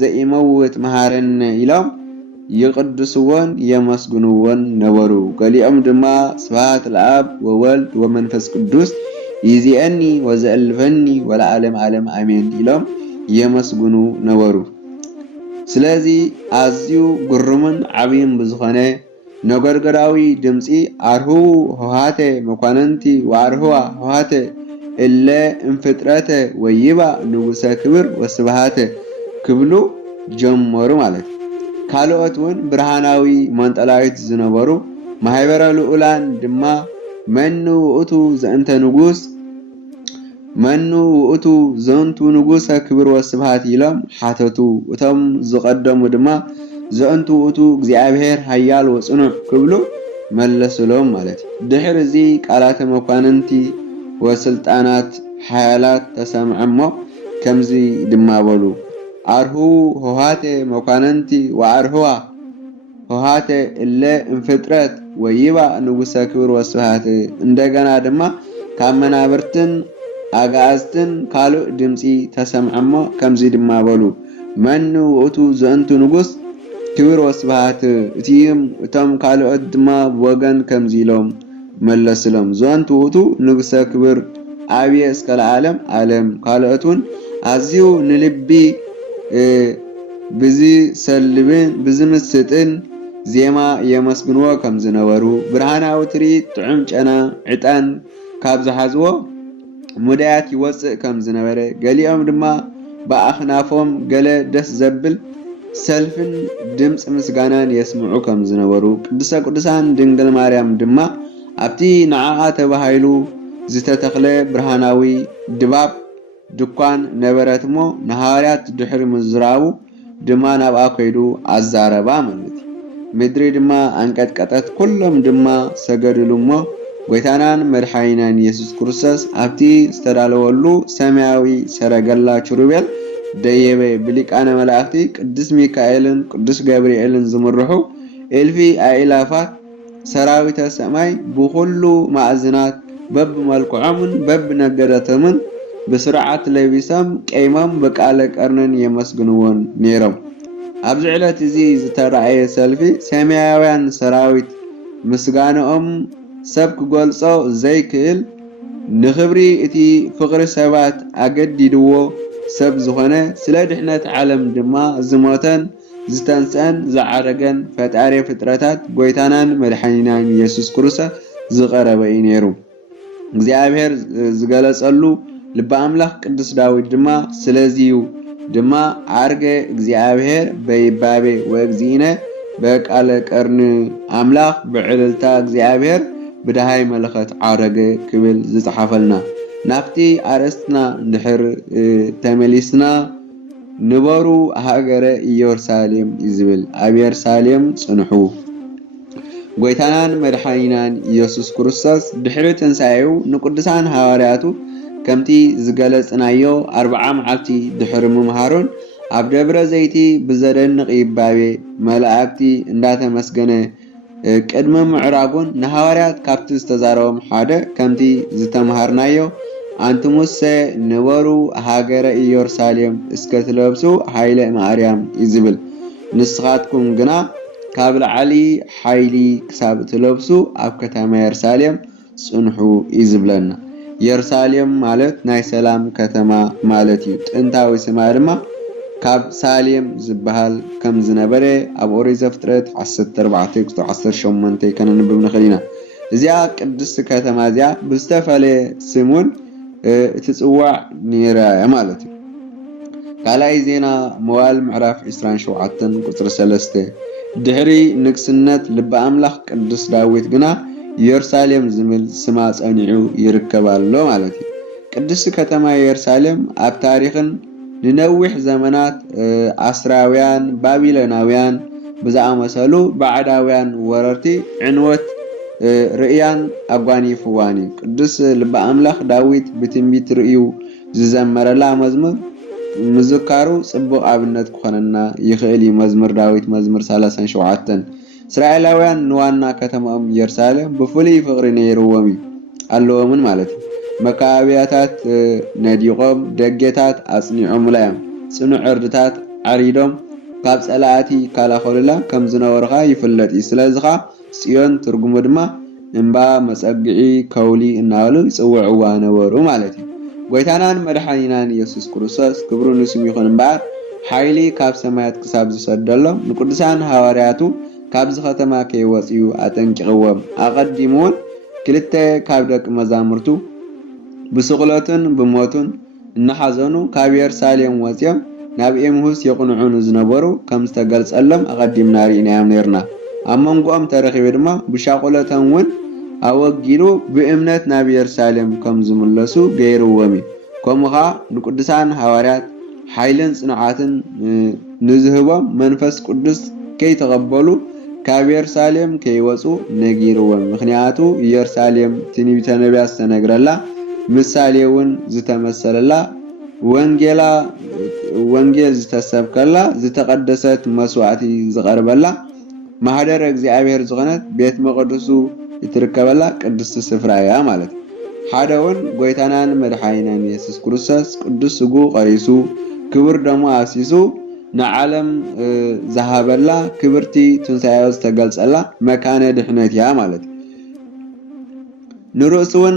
ዘኢመውት መሃረነ ኢሎም ይቅድስዎን የመስግንዎን ነበሩ። ገሊኦም ድማ ስብሐት ለአብ ወወልድ ወመንፈስ ቅዱስ ይእዜኒ ወዘእልፈኒ ወለዓለም ዓለም አሜን ኢሎም የመስግኑ ነበሩ። ስለዚ ኣዝዩ ግሩምን ዓብይን ብዝኾነ ነጎድጎዳዊ ድምፂ አርሁ ሆሃተ መኳንንቲ ወአርህዋ ሆሃተ እለ እንፍጥረተ ወይባ ንጉሰ ክብር ወስብሃተ ክብሉ ጀመሩ ማለት እዩ። ካልኦት እውን ብርሃናዊ መንጠላዊት ዝነበሩ ማሕበረ ልዑላን ድማ መኑ ውእቱ ዘእንተ ንጉስ መኑ ውእቱ ዘንቱ ንጉሰ ክብር ወስብሃት ኢሎም ሓተቱ። እቶም ዝቀደሙ ድማ ዘንቱ ውእቱ እግዚአብሔር ኃያል ወጽኑዕ ክብሉ መለስሎም ማለት እዩ። ድሕሪ እዚ ቃላተ መኳንንቲ ወስልጣናት ሓያላት ተሰምዐሞ ከምዚ ድማ በሉ አርሁ ሆሃተ መኳንንቲ ወአርህዋ ሆሃተ እለ እንፍጥረት ወይባ ንጉሰ ክብር ወስብሃት። እንደገና ድማ ካብ መናብርትን ኣጋእዝትን ካልእ ድምፂ ተሰምዐሞ ከምዚ ድማ በሉ መኑ ውእቱ ዘእንቱ ንጉስ ክብር ወስብሃት። እቶም ካልኦት ድማ ወገን ከምዚ ኢሎም መለስሎም ዘእንቱ ውእቱ ንጉሰ ክብር ዓብየ እስከ ለዓለም ዓለም። ካልኦት እውን ኣዝዩ ንልቢ ብዝሰልብን ብዝምስጥን ዜማ የመስግንዎ ከም ዝነበሩ ብርሃናዊ ትርኢት ጥዑም ጨና ዕጣን ካብ ዝሓዝዎ ሙዳያት ይወፅእ ከም ዝነበረ ገሊኦም ድማ ብኣኽናፎም ገለ ደስ ዘብል ሰልፍን ድምፂ ምስጋናን የስምዑ ከም ዝነበሩ ቅድስተ ቅዱሳን ድንግል ማርያም ድማ ኣብቲ ንዓዓ ተባሂሉ ዝተተኽለ ብርሃናዊ ድባብ ድኳን ነበረት እሞ ንሃዋርያት ድሕሪ ምዝራቡ ድማ ናብኣ ከይዱ ኣዛረባ ማለት እዩ። ምድሪ ድማ አንቀጥቀጠት ኩሎም ድማ ሰገድሉ እሞ ጎይታናን መድሓኒናን ኢየሱስ ክርስቶስ ኣብቲ ዝተዳለወሉ ሰማያዊ ሰረገላ ኪሩቤል ደየበ ብሊቃነ መላእክቲ ቅዱስ ሚካኤልን ቅዱስ ገብርኤልን ዝምርሑ እልፊ አእላፋት ሰራዊተ ሰማይ ብኩሉ ማእዝናት በብ መልክዖምን በብ ነገረቶምን بسرعة لبسام قيمام بقال قرنن يمسغنون نيرم ابز علت زي زترعي سلفي سماويان سراويت مسغانهم سبك غلصو زيكل نخبري اتي فقر سبات اگديدو سب زخنه سلا دحنت عالم دما زموتن زتنسن زعرگن فتاري فطرتات غويتانان مدحنينان يسوع كريستوس زقربي نيرو እግዚአብሔር ዝገለጸሉ ልበ አምላክ ቅዱስ ዳዊት ድማ ስለዚሁ ድማ አርገ እግዚአብሔር በይባቤ ወእግዚእነ በቃለ ቀርን አምላክ በዕልልታ እግዚአብሔር ብዳሃይ መለኸት አረገ ክብል ዝጽሐፈልና ናፍቲ አረስትና እንድሕር ተመሊስና ንበሩ ሃገረ ኢየሩሳሌም ይዝብል ኣብ ኢየሩሳሌም ጽንሑ ጎይታናን መድሓኒናን ኢየሱስ ክርስቶስ ድሕሪ ትንሣኤው ንቅዱሳን ሐዋርያቱ ከምቲ ዝገለጽናዮ 40 መዓልቲ ድሕሪ ምምሃሩን ኣብ ደብረ ዘይቲ ብዘደንቕ ይባቤ መላእክቲ እንዳተመስገነ ቅድመ ምዕራጉን ንሐዋርያት ካብቲ ዝተዛረቦም ሓደ ከምቲ ዝተምሃርናዮ አንትሙሰ ነበሩ ሃገረ ኢየሩሳሌም እስከትለብሱ ሃይለ ማርያም ይዝብል ንስኻትኩም ግና ካብ ላዕሊ ሓይሊ ክሳብ ትለብሱ ኣብ ከተማ ኢየሩሳሌም ጽንሑ ይዝብለና ኢየሩሳሌም ማለት ናይ ሰላም ከተማ ማለት እዩ ጥንታዊ ስማ ድማ ካብ ሳሌም ዝበሃል ከም ዝነበረ ኣብ ኦሪት ዘፍጥረት 14:18 ከነንብብ ንኽእል ኢና እዚኣ ቅድስቲ ከተማ እዚኣ ብዝተፈለየ ስሙን እትጽዋዕ ነይራ ማለት እዩ ካልኣይ ዜና መዋዕል ምዕራፍ 27 ቁጽሪ 3 ድሕሪ ንግስነት ልበ አምላክ ቅዱስ ዳዊት ግና ኢየሩሳሌም ዝምል ስማ ጸኒዑ ይርከባሎ ማለት እዩ ቅድስቲ ከተማ ኢየሩሳሌም ኣብ ታሪኽን ንነዊሕ ዘመናት አስራውያን ባቢሎናውያን ብዝኣመሰሉ ባዕዳውያን ወረርቲ ዕንወት ርእያን ኣጓኒፍዋን እዩ ቅዱስ ልበ አምላክ ዳዊት ብትንቢት ርእዩ ዝዘመረላ መዝሙር ምዝካሩ ጽቡቕ ኣብነት ክኾነና ይኽእል መዝሙር ዳዊት መዝሙር 37 እስራኤላውያን ንዋና ከተማኦም ኢየሩሳሌም ብፍሉይ ፍቕሪ ነይርዎም ኣለዎምን ማለት እዩ መካብያታት ነዲቆም ደገታት አጽኒዖም ላዮም ጽኑዕ ዕርድታት ዓሪዶም ካብ ጸላእቲ ካላኸሉላ ከም ዝነበርኻ ይፍለጥ እዩ ስለዚኻ ጽዮን ትርጉሙ ድማ እምባ መጸግዒ ከውሊ እናበሉ ይጽውዕዋ ነበሩ ማለት እዩ ጎይታናን መድሓኒናን ኢየሱስ ክርስቶስ ክብሩ ንስሙ ይኹን እምበር ሓይሊ ካብ ሰማያት ክሳብ ዝሰደሎም ንቅዱሳን ሐዋርያቱ ካብዚ ከተማ ከይወጽዩ አጠንቂቕዎም አቀዲሙን ክልተ ካብ ደቂ መዛሙርቱ ብስቕለቱን ብሞቱን እናሓዘኑ ካብ ኢየሩሳሌም ወጽዮም ናብ ኤምሁስ የቕንዑን ዝነበሩ ከም ዝተገልጸሎም አቀዲምና ሪእናዮም ነርና ኣብ መንጎኦም ተረኺቡ ድማ ብሻቆለቶም ውን ኣወጊሉ ብእምነት ናብ ኢየሩሳሌም ከም ዝምለሱ ገይርዎም ከምኡኻ ንቅዱሳን ሐዋርያት ሓይልን ጽንዓትን ንዝህቦም መንፈስ ቅዱስ ከይተቐበሉ ካብ ኢየሩሳሌም ከይወጹ ነጊርዎም ምኽንያቱ ኢየሩሳሌም ትንቢተ ነቢያት ዝተነግረላ ምሳሌውን ዝተመሰለላ ወንጌል ዝተሰብከላ ዝተቀደሰት መስዋዕቲ ዝቀርበላ ማህደረ እግዚአብሔር ዝኾነት ቤት መቅደሱ ይትርከበላ ቅድስት ስፍራ እያ ማለት ሓደውን ጎይታናን መድሓኒናን ኢየሱስ ክርስቶስ ቅዱስ ስጉ ቀሪሱ ክብር ደሙ አሲሱ ንዓለም ዝሃበላ ክብርቲ ትንሣኤ ዝተገልጸላ መካነ ድሕነት እያ ማለት ንርእሱን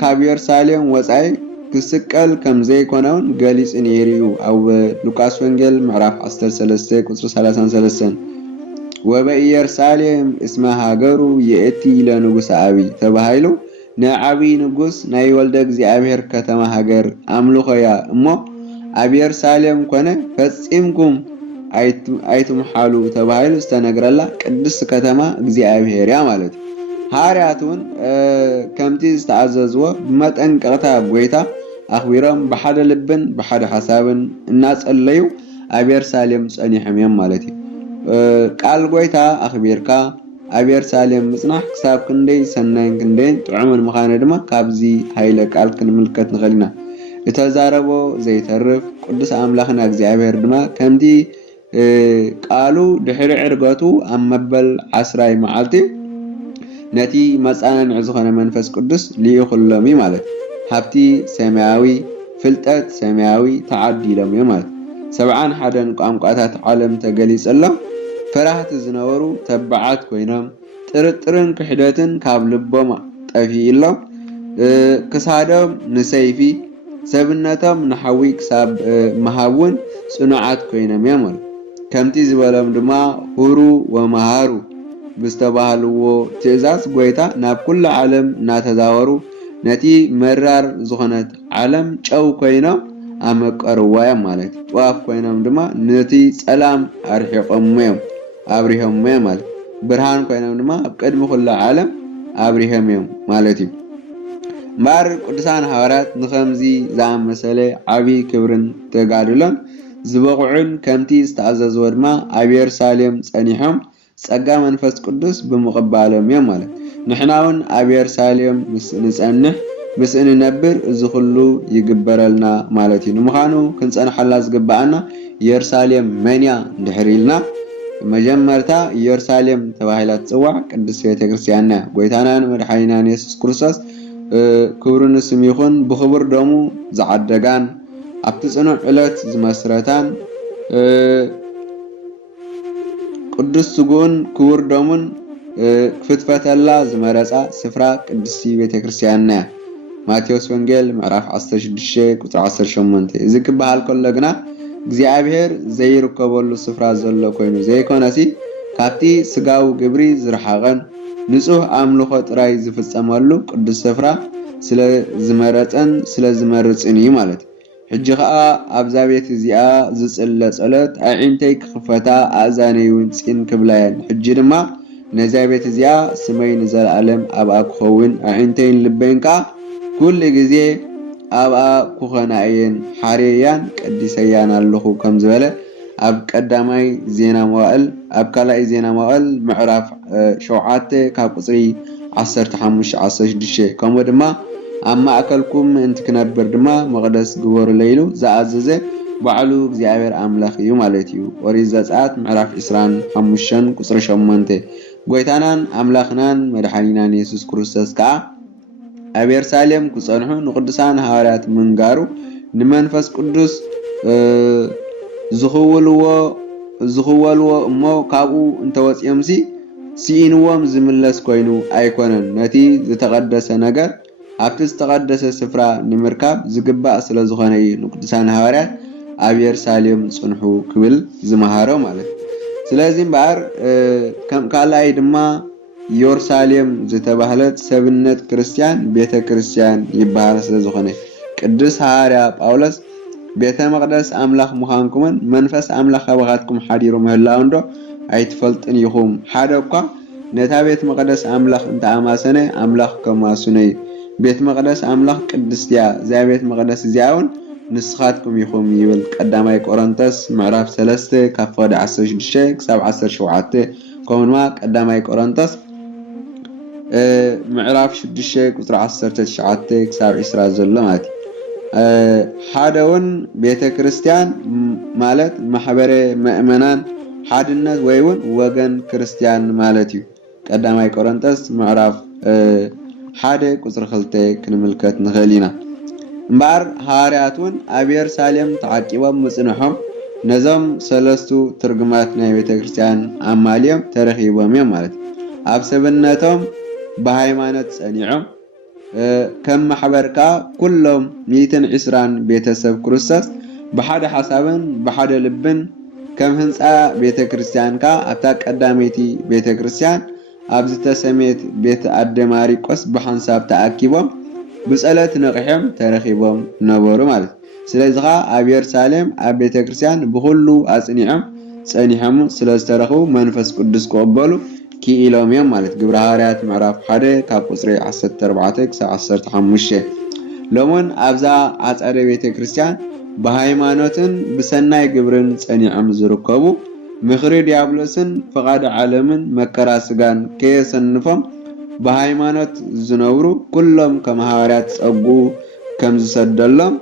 ካብ ኢየሩሳሌም ወጻይ ክስቀል ከም ዘይኮነውን ገሊጽ ነይሩ ኣብ ሉቃስ ወንጌል ምዕራፍ 13 ቁጽሪ 33 ወበኢየሩሳሌም እስመ ሃገሩ የእቲ ለንጉሥ አቢ ተባሂሉ ንዓቢ ንጉሥ ናይ ወልደ እግዚአብሔር ከተማ ሃገር አምልኾያ እሞ ኣብ ኢየሩሳሌም ኮነ ፈጺምኩም ኣይትምሓሉ ተባሂሉ ዝተነግረላ ቅድስት ከተማ እግዚአብሔር ያ ማለት ሐዋርያቱን ከምቲ ዝተኣዘዝዎ ብመጠንቀቕታ ጎይታ ኣኽቢሮም ብሓደ ልብን ብሓደ ሓሳብን እናጸለዩ ኣብ ኢየሩሳሌም ጸኒሖም ማለት እዩ ቃል ጎይታ ኣኽቢርካ ኣብ የሩሳሌም ምጽናሕ ክሳብ ክንደይ ሰናይን ክንደይን ጥዑምን ምዃነ ድማ ካብዚ ሃይለ ቃል ክንምልከት ንኽእል ኢና። እተዛረቦ ዘይተርፍ ቅዱስ ኣምላኽና እግዚኣብሔር ድማ ከምቲ ቃሉ ድሕሪ ዕርገቱ ኣብ መበል 10 መዓልቲ ነቲ መጻነንዒ ዝኾነ መንፈስ ቅዱስ ልኢኹሎም እዩ ማለት ሃብቲ ሰማያዊ ፍልጠት ሰማያዊ ተዓዲሎም እዩ ማለት 71 ቋንቋታት ዓለም ተገሊጸሎም ፈራህቲ ዝነበሩ ተባዓት ኮይኖም ጥርጥርን ክሕደትን ካብ ልቦም ጠፊኢሎም ክሳዶም ንሰይፊ ሰብነቶም ንሓዊ ክሳብ መሃውን ጽኑዓት ኮይኖም እዮም ማለት ከምቲ ዝበሎም ድማ ሁሩ ወመሃሩ ብዝተባሃልዎ ትእዛዝ ጎይታ ናብ ኩሉ ዓለም እናተዛወሩ ነቲ መራር ዝኾነት ዓለም ጨው ኮይኖም ኣመቀርዋ እዮም ማለት ጥዋፍ ኮይኖም ድማ ነቲ ጸላም ኣርሒቆም ኣብሪሆም እዮም ማለት ብርሃን ኮይኖም ድማ ኣብ ቅድሚ ኩሉ ዓለም ኣብሪሆም እዮም ማለት እዩ እምበር ቅዱሳን ሃዋርያት ንኸምዚ ዝኣመሰለ ዓብይ ክብርን ተጋድሎን ዝበቕዑን ከምቲ ዝተኣዘዝዎ ድማ ኣብ የሩሳሌም ጸኒሖም ጸጋ መንፈስ ቅዱስ ብምቕባሎም እዮም ማለት ንሕና እውን ኣብ የሩሳሌም ንጸንሕ ምስ እንነብር እዚ ኩሉ ይግበረልና ማለት እዩ ንምዃኑ ክንጸንሐላ ዝግባአና የሩሳሌም መንያ እንድሕር ኢልና መጀመርታ ኢየሩሳሌም ተባሂላ ትጽዋዕ ቅድስት ቤተክርስቲያን እያ ጎይታናን መድሓኒናን ኢየሱስ ክርስቶስ ክብሩን ስም ይኹን ብኽቡር ደሙ ዝዓደጋን ኣብቲ ጽኑዕ ዕለት ዝመስረታን ቅዱስ ስጉኡን ክቡር ደሙን ክፍትፈተላ ዝመረፃ ስፍራ ቅድስቲ ቤተክርስቲያን እያ ማቴዎስ ወንጌል ምዕራፍ 16 ቁጥሪ 18 እዚ ክበሃል ከሎ ግና እግዚአብሔር ዘይርከበሉ ስፍራ ዘሎ ኮይኑ ዘይኮነሲ ካብቲ ስጋው ግብሪ ዝረሓቐን ንጹህ ኣምልኾ ጥራይ ዝፍጸመሉ ቅዱስ ስፍራ ስለ ዝመረፀን ስለ ዝመርፅን እዩ ማለት ሕጂ ከዓ ኣብዛ ቤት እዚኣ ዝጽለ ጸሎት ኣዒንተይ ክኽፈታ ኣእዛነይ ውንፂን ክብላየን ሕጂ ድማ ነዛ ቤት እዚኣ ስመይ ንዘለዓለም ኣብኣ ክኸውን ኣዒንተይን ልበይን ከዓ ኩሉ ግዜ ኣብኣ ኩኸናእየን ሓርያን ቀዲሰያን ኣለኹ ከም ዝበለ ኣብ ቀዳማይ ዜና መዋዕል ኣብ ካልኣይ ዜና መዋዕል ምዕራፍ 7 ካብ ቁጽሪ 15-16 ከምኡ ድማ ኣብ ማእከልኩም ምእንቲ ክነብር ድማ መቕደስ ግበሩ ለይሉ ዝኣዘዘ ባዕሉ እግዚአብሔር ኣምላኽ እዩ ማለት እዩ ኦሪት ዘጸአት ምዕራፍ 25 ቁጽሪ 8 ጎይታናን ኣምላኽናን መድሓኒናን ኢየሱስ ክርስቶስ ከዓ ኣብ የሩሳሌም ክጸንሑ ንቅዱሳን ሃዋርያት ምንጋሩ ንመንፈስ ቅዱስ ዝኽወልዎ እሞ ካብኡ እንተወፂኦምሲ ሲኢንዎም ዝምለስ ኮይኑ ኣይኮነን ነቲ ዝተቐደሰ ነገር ኣብቲ ዝተቐደሰ ስፍራ ንምርካብ ዝግባእ ስለ ዝኾነ እዩ ንቅዱሳን ሃዋርያት ኣብ የሩሳሌም ጽንሑ ክብል ዝመሃሮ ማለት ስለዚህ እምበር ከም ካልኣይ ድማ የሩሳሌም ዝተባህለት ሰብነት ክርስቲያን ቤተ ክርስቲያን ይባሃል ስለ ዝኾነ ቅዱስ ሃዋርያ ጳውሎስ ቤተ መቅደስ ኣምላኽ ምዃንኩምን መንፈስ ኣምላኽ ኣብኻትኩም ሓዲሩ ምህላው እንዶ ኣይትፈልጥን ኢኹም ሓደ እኳ ነታ ቤት መቅደስ ኣምላኽ እንተኣማሰነ ኣምላኽ ከማሱነ ቤት መቅደስ ኣምላኽ ቅድስት እያ እዛ ቤት መቅደስ እዚኣ እውን ንስኻትኩም ኢኹም ይብል ቀዳማይ ቆሮንቶስ ምዕራፍ 3 ካብ ፈቅዲ 16 ክሳብ 17 ከምኡ ድማ ቀዳማይ ቆሮንቶስ ምዕራፍ 6 ቁጥሪ 19 ክሳብ 20 ዘሎ ማለት ሓደ እውን ቤተ ክርስቲያን ማለት ማሕበረ ምእመናን ሓድነት ወይ እውን ወገን ክርስቲያን ማለት እዩ ቀዳማይ ቆሮንቶስ ምዕራፍ 1 ቁጥሪ 2 ክንምልከት ንኽእል ኢና እምበር ሃዋርያት እውን ኣብ የሩሳሌም ተዓቂቦም ምጽንሖም ነዞም ሰለስቱ ትርጉማት ናይ ቤተ ክርስቲያን ኣማልዮም ተረኺቦም እዮም ማለት ኣብ ሰብነቶም በሃይማኖት ጸኒዖም ከም ማሕበርካ ኩሎም 120 ቤተሰብ ክርስቶስ ብሓደ ሓሳብን ብሓደ ልብን ከም ህንፃ ቤተ ክርስቲያንካ ኣብታ ቀዳመይቲ ቤተ ክርስቲያን ኣብ ዝተሰሜት ቤተ ኣደማሪቆስ ብሓንሳብ ተኣኪቦም ብጸሎት ነቕሖም ተረኺቦም ነበሩ ማለት ስለዚህ ኣብ የሩሳሌም ኣብ ቤተ ክርስቲያን ብኩሉ ኣጽኒዖም ጸኒሖም ስለ ዝተረኽቡ መንፈስ ቅዱስ ክቕበሉ ክኢሎም እዮም ማለት ግብረ ሃዋርያት ምዕራፍ 1 ካብ ቁጽሪ 14 ክሳብ 15 ሎሞን ኣብዛ ኣጸደ ቤተ ክርስቲያን ብሃይማኖትን ብሰናይ ግብርን ጸኒዖም ዝርከቡ ምኽሪ ዲያብሎስን ፍቓድ ዓለምን መከራ ስጋን ከየሰንፎም ብሃይማኖት ዝነብሩ ኩሎም ከም ሐዋርያት ጸጉ ከም ዝሰደሎም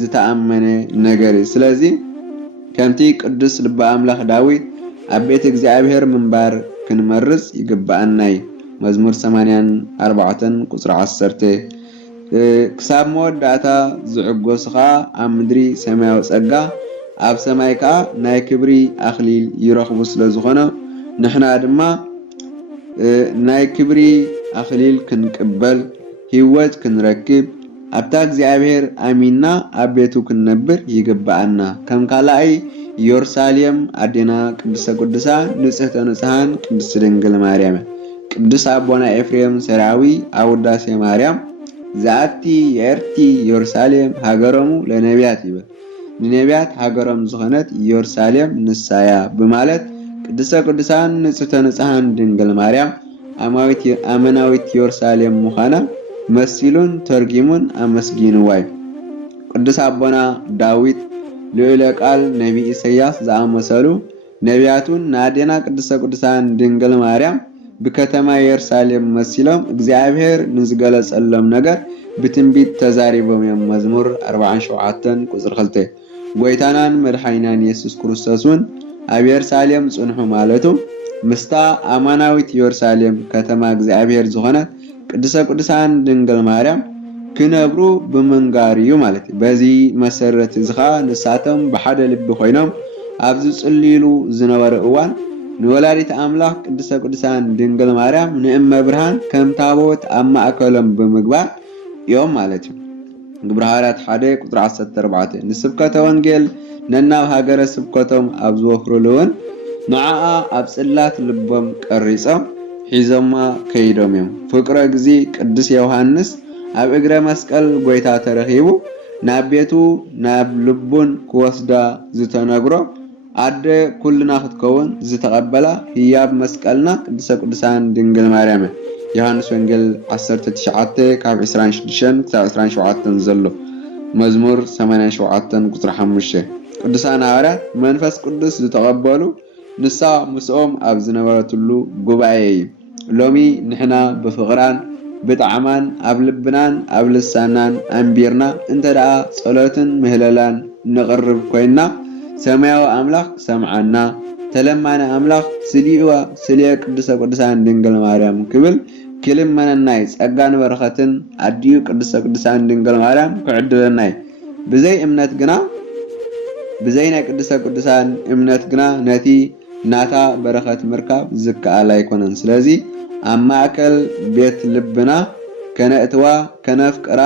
ዝተኣመነ ነገር እዩ። ስለዚ ከምቲ ቅዱስ ልበ ኣምላኽ ዳዊት ኣብ ቤተ እግዚአብሔር ምንባር ክንመርጽ ይግባአና እዩ። መዝሙር 84 ቁጽሪ 10 ክሳብ መወዳእታ ዝዕጎስኻ ኣብ ምድሪ ሰማያዊ ጸጋ ኣብ ሰማይ ከዓ ናይ ክብሪ ኣኽሊል ይረኽቡ ስለ ዝኾነ ንሕና ድማ ናይ ክብሪ ኣኽሊል ክንቅበል ህይወት ክንረክብ ኣብታ እግዚአብሔር ኣሚንና ኣብ ቤቱ ክንነብር ይግባአና። ከም ካልኣይ ኢየሩሳሌም ኣዴና ቅድስተ ቅዱሳን ንጽሕተ ንጹሃን ቅድስት ድንግል ማርያም ቅዱስ አቦና ኤፍሬም ሰራዊ አውዳሴ ማርያም ዛቲ የርቲ ኢየሩሳሌም ሃገሮሙ ለነቢያት ይብል ንነቢያት ሃገሮም ዝኾነት ኢየሩሳሌም ንሳያ በማለት ቅድስተ ቅዱሳን ንጽሕተ ንጹሃን ድንግል ማርያም አመናዊት ኢየሩሳሌም ምዃና መሲሉን ተርጊሙን አመስጊንዋይ ቅዱስ አቦና ዳዊት ልዑለ ቃል ነቢ ኢሳያስ ዘአመሰሉ ነቢያቱን ናዴና ቅድስተ ቅዱሳን ድንግል ማርያም በከተማ ኢየሩሳሌም መሲሎም እግዚአብሔር ንዝገለጸሎም ነገር በትንቢት ተዛሪቦም መዝሙር 47 ቁጥር 2 ጎይታናን መድኃኒናን ኢየሱስ ክርስቶስን ኣብ ኢየሩሳሌም ጽንሑ ማለቱ ምስታ አማናዊት ኢየሩሳሌም ከተማ እግዚአብሔር ዝኾነት ቅድስተ ቅዱሳን ድንግል ማርያም ክነብሩ በመንጋሪዩ ማለት በዚ መሰረት ዝኻ ንሳቶም በሓደ ልብ ኮይኖም ኣብዚ ጽሊሉ ዝነበረ እዋን ንወላዲት አምላክ ቅድስተ ቅዱሳን ድንግል ማርያም ንእመ ብርሃን ከም ታቦት ኣብ ማእከሎም በመግባር ዮም ማለት እዩ። ግብረ ሐዋርያት 1 ቁጥር 14 ንስብከተ ወንጌል ነናብ ሃገረ ስብከቶም ኣብ ዝወፍሩሉን ንዓኣ ኣብ ጽላት ልቦም ቀሪጾም ሒዞማ ከይዶም እዮም። ፍቅረ ጊዜ ቅዱስ ዮሐንስ ኣብ እግረ መስቀል ጎይታ ተረኺቡ ናብ ቤቱ ናብ ልቡን ክወስዳ ዝተነግሮ አደ ኩልና ክትከውን ዝተቀበላ ህያብ መስቀልና ቅድስተ ቅዱሳን ድንግል ማርያም ዮሐንስ ወንጌል 19 ካብ 26 ክሳብ 27 ዘሎ መዝሙር 87 ቁጥር 5 ቅዱሳን ሐዋርያት መንፈስ ቅዱስ ዝተቀበሉ ንሳ ምስኦም ኣብ ዝነበረትሉ ጉባኤ ሎሚ ንሕና ብፍቅራን ብጣዕማን ኣብ ልብናን ኣብ ልሳናን አንቢርና እንተዳ ጸሎትን ምህለላን ንቅርብ ኮይና ሰማያዊ አምላክ ሰምዓና ተለማነ አምላክ ስልየ ቅድስተ ቅዱሳን ድንግል ማርያም ክብል ክልመነናይ ጸጋን በረኸትን አዲዩ ቅድስተ ቅዱሳን ድንግል ማርያም ክዕድለናይ ብዘይ እምነት ግና ብዘይ ናይ ቅድስተ ቅዱሳን እምነት ግና ነቲ ናታ በረኸት ምርካብ ዝከኣል ኣይኮነን። ስለዚ ኣብ ማእከል ቤት ልብና ከነእትዋ ከነፍቅራ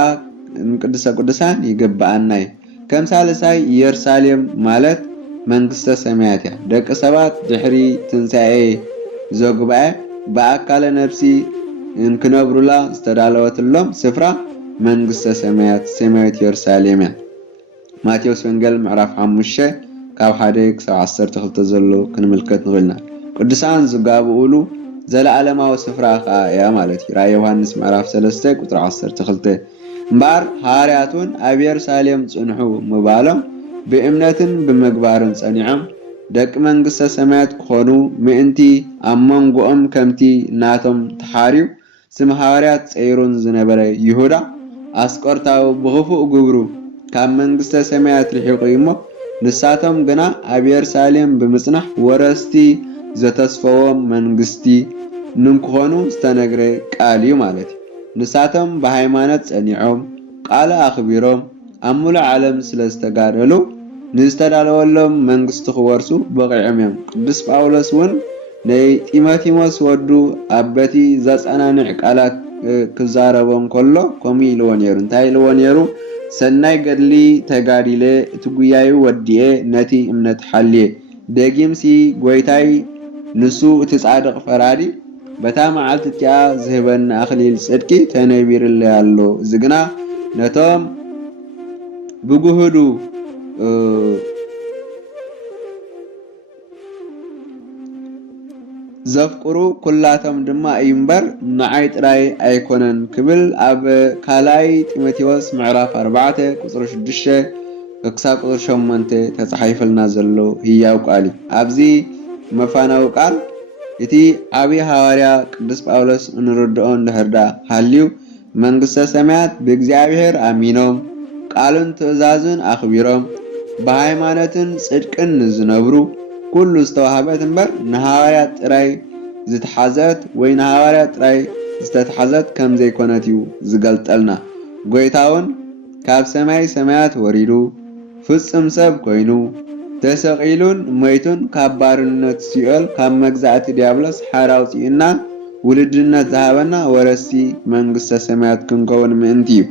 ቅድስተ ቅዱሳን ይግባአናይ። ከም ሳልሳይ ኢየሩሳሌም ማለት መንግስተ ሰማያት እያ። ደቂ ሰባት ድሕሪ ትንሣኤ ዘጉባኤ በአካለ ነፍሲ እንክነብሩላ ዝተዳለወትሎም ስፍራ መንግስተ ሰማያት ሰማያዊት ኢየሩሳሌም እያ። ማቴዎስ ወንጌል ምዕራፍ 5 ካብ 1 ክሳብ 12 ዘሎ ክንምልከት ንኽእልና ቅዱሳን ዝጋብኡሉ ዘለዓለማዊ ስፍራ ከዓ እያ ማለት እዩ። ራእይ ዮሐንስ ምዕራፍ 3 ቁጥር 12 እምበር ሐዋርያቱን ኣብ ኢየሩሳሌም ጽንሑ ምባሎም ብእምነትን ብምግባርን ጸኒዖም ደቂ መንግስተ ሰማያት ክኾኑ ምእንቲ ኣብ መንጎኦም ከምቲ ናቶም ተሓርዩ ስም ሐዋርያት ጸይሩን ዝነበረ ይሁዳ ኣስቆርታዊ ብኽፉእ ግብሩ ካብ መንግስተ ሰማያት ርሒቑ እሞ ንሳቶም ግና ኣብ ኢየሩሳሌም ብምጽናሕ ወረስቲ ዘተስፈዎም መንግስቲ ንክኾኑ ዝተነግረ ቃል እዩ ማለት እዩ። ንሳቶም በሃይማኖት ጸኒዖም ቃል ኣኽቢሮም ኣብ ሙሉእ ዓለም ስለ ዝተጋደሉ ንዝተዳለወሎም መንግስቲ ክወርሱ በቂዖም እዮም። ቅዱስ ጳውሎስ እውን ናይ ጢሞቴዎስ ወዱ ኣብ በቲ ዘጸናንዕ ቃላት ክዛረቦም ከሎ ከምኡ ኢልዎ ነይሩ። እንታይ ኢልዎ ነይሩ? ሰናይ ገድሊ ተጋዲለ እቲ ጉያዩ ወዲኤ ነቲ እምነት ሓልየ ደጊምሲ ጎይታይ ንሱ እቲ ጻድቕ ፈራዲ በታ መዓልቲ እቲኣ ዝህበና ኣኽሊል ጽድቂ ተነቢርለይ ኣሎ። እዚ ግና ነቶም ብጉህዱ ዘፍቅሩ ኩላቶም ድማ እምበር ንዓይ ጥራይ ኣይኮነን ክብል ኣብ ካልኣይ ጢሞቴዎስ ምዕራፍ 4 ቁጥሪ 6 ክሳብ ቁጥሪ 8 ተጻሒፍልና ዘሎ ህያው ቃል ኣብዚ መፋናው ቃል እቲ ዓብይ ሐዋርያ ቅዱስ ጳውሎስ እንርድኦ እንድሕርዳ ሃልዩ መንግስተ ሰማያት ብእግዚአብሔር አሚኖም ቃልን ትእዛዝን አኽቢሮም በሃይማኖትን ጽድቅን ዝነብሩ ኩሉ ዝተዋህበት እምበር ንሐዋርያት ጥራይ ዝተሓዘት ወይ ንሐዋርያት ጥራይ ዝተተሓዘት ከም ዘይኮነት እዩ ዝገልጠልና። ጎይታውን ካብ ሰማይ ሰማያት ወሪዱ ፍጹም ሰብ ኮይኑ ተሰቂሉን ሞይቱን ካብ ባርነት ሲኦል ካብ መግዛእቲ ዲያብሎስ ሓር አውፂኡና ውልድነት ዝሃበና ወረስቲ መንግስተ ሰማያት ክንከውን ምእንቲ እዩ።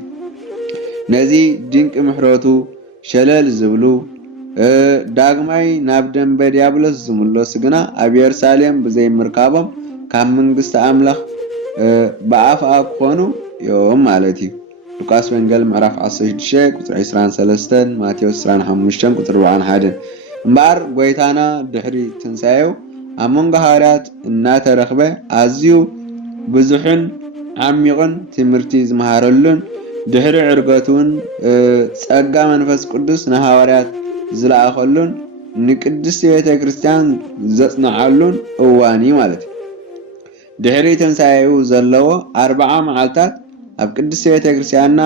ነዚ ድንቂ ምሕረቱ ሸለል ዝብሉ ዳግማይ ናብ ደንበ ዲያብሎስ ዝምለሱ ግና ኣብ ኢየሩሳሌም ብዘይምርካቦም ካብ መንግስቲ አምላኽ ብኣፍኣ ክኾኑ እዮም ማለት እዩ። ሉቃስ ወንጌል ምዕራፍ 16 ቁጥሪ 23 ማቴዎስ 25 ቁጥሪ 41 እምበር ጎይታና ድሕሪ ትንሣኤው ኣብ መንጎ ሐዋርያት እናተረኽበ ኣዝዩ ብዙሕን ዓሚቕን ትምህርቲ ዝመሃረሉን ድሕሪ ዕርገቱን ጸጋ መንፈስ ቅዱስ ንሐዋርያት ዝለኣኸሉን ንቅድስቲ ቤተ ክርስቲያን ዘጽንዓሉን እዋን ማለት እዩ። ድሕሪ ትንሣኤው ዘለዎ 40 መዓልታት ኣብ ቅድስቲ ቤተ ክርስቲያንና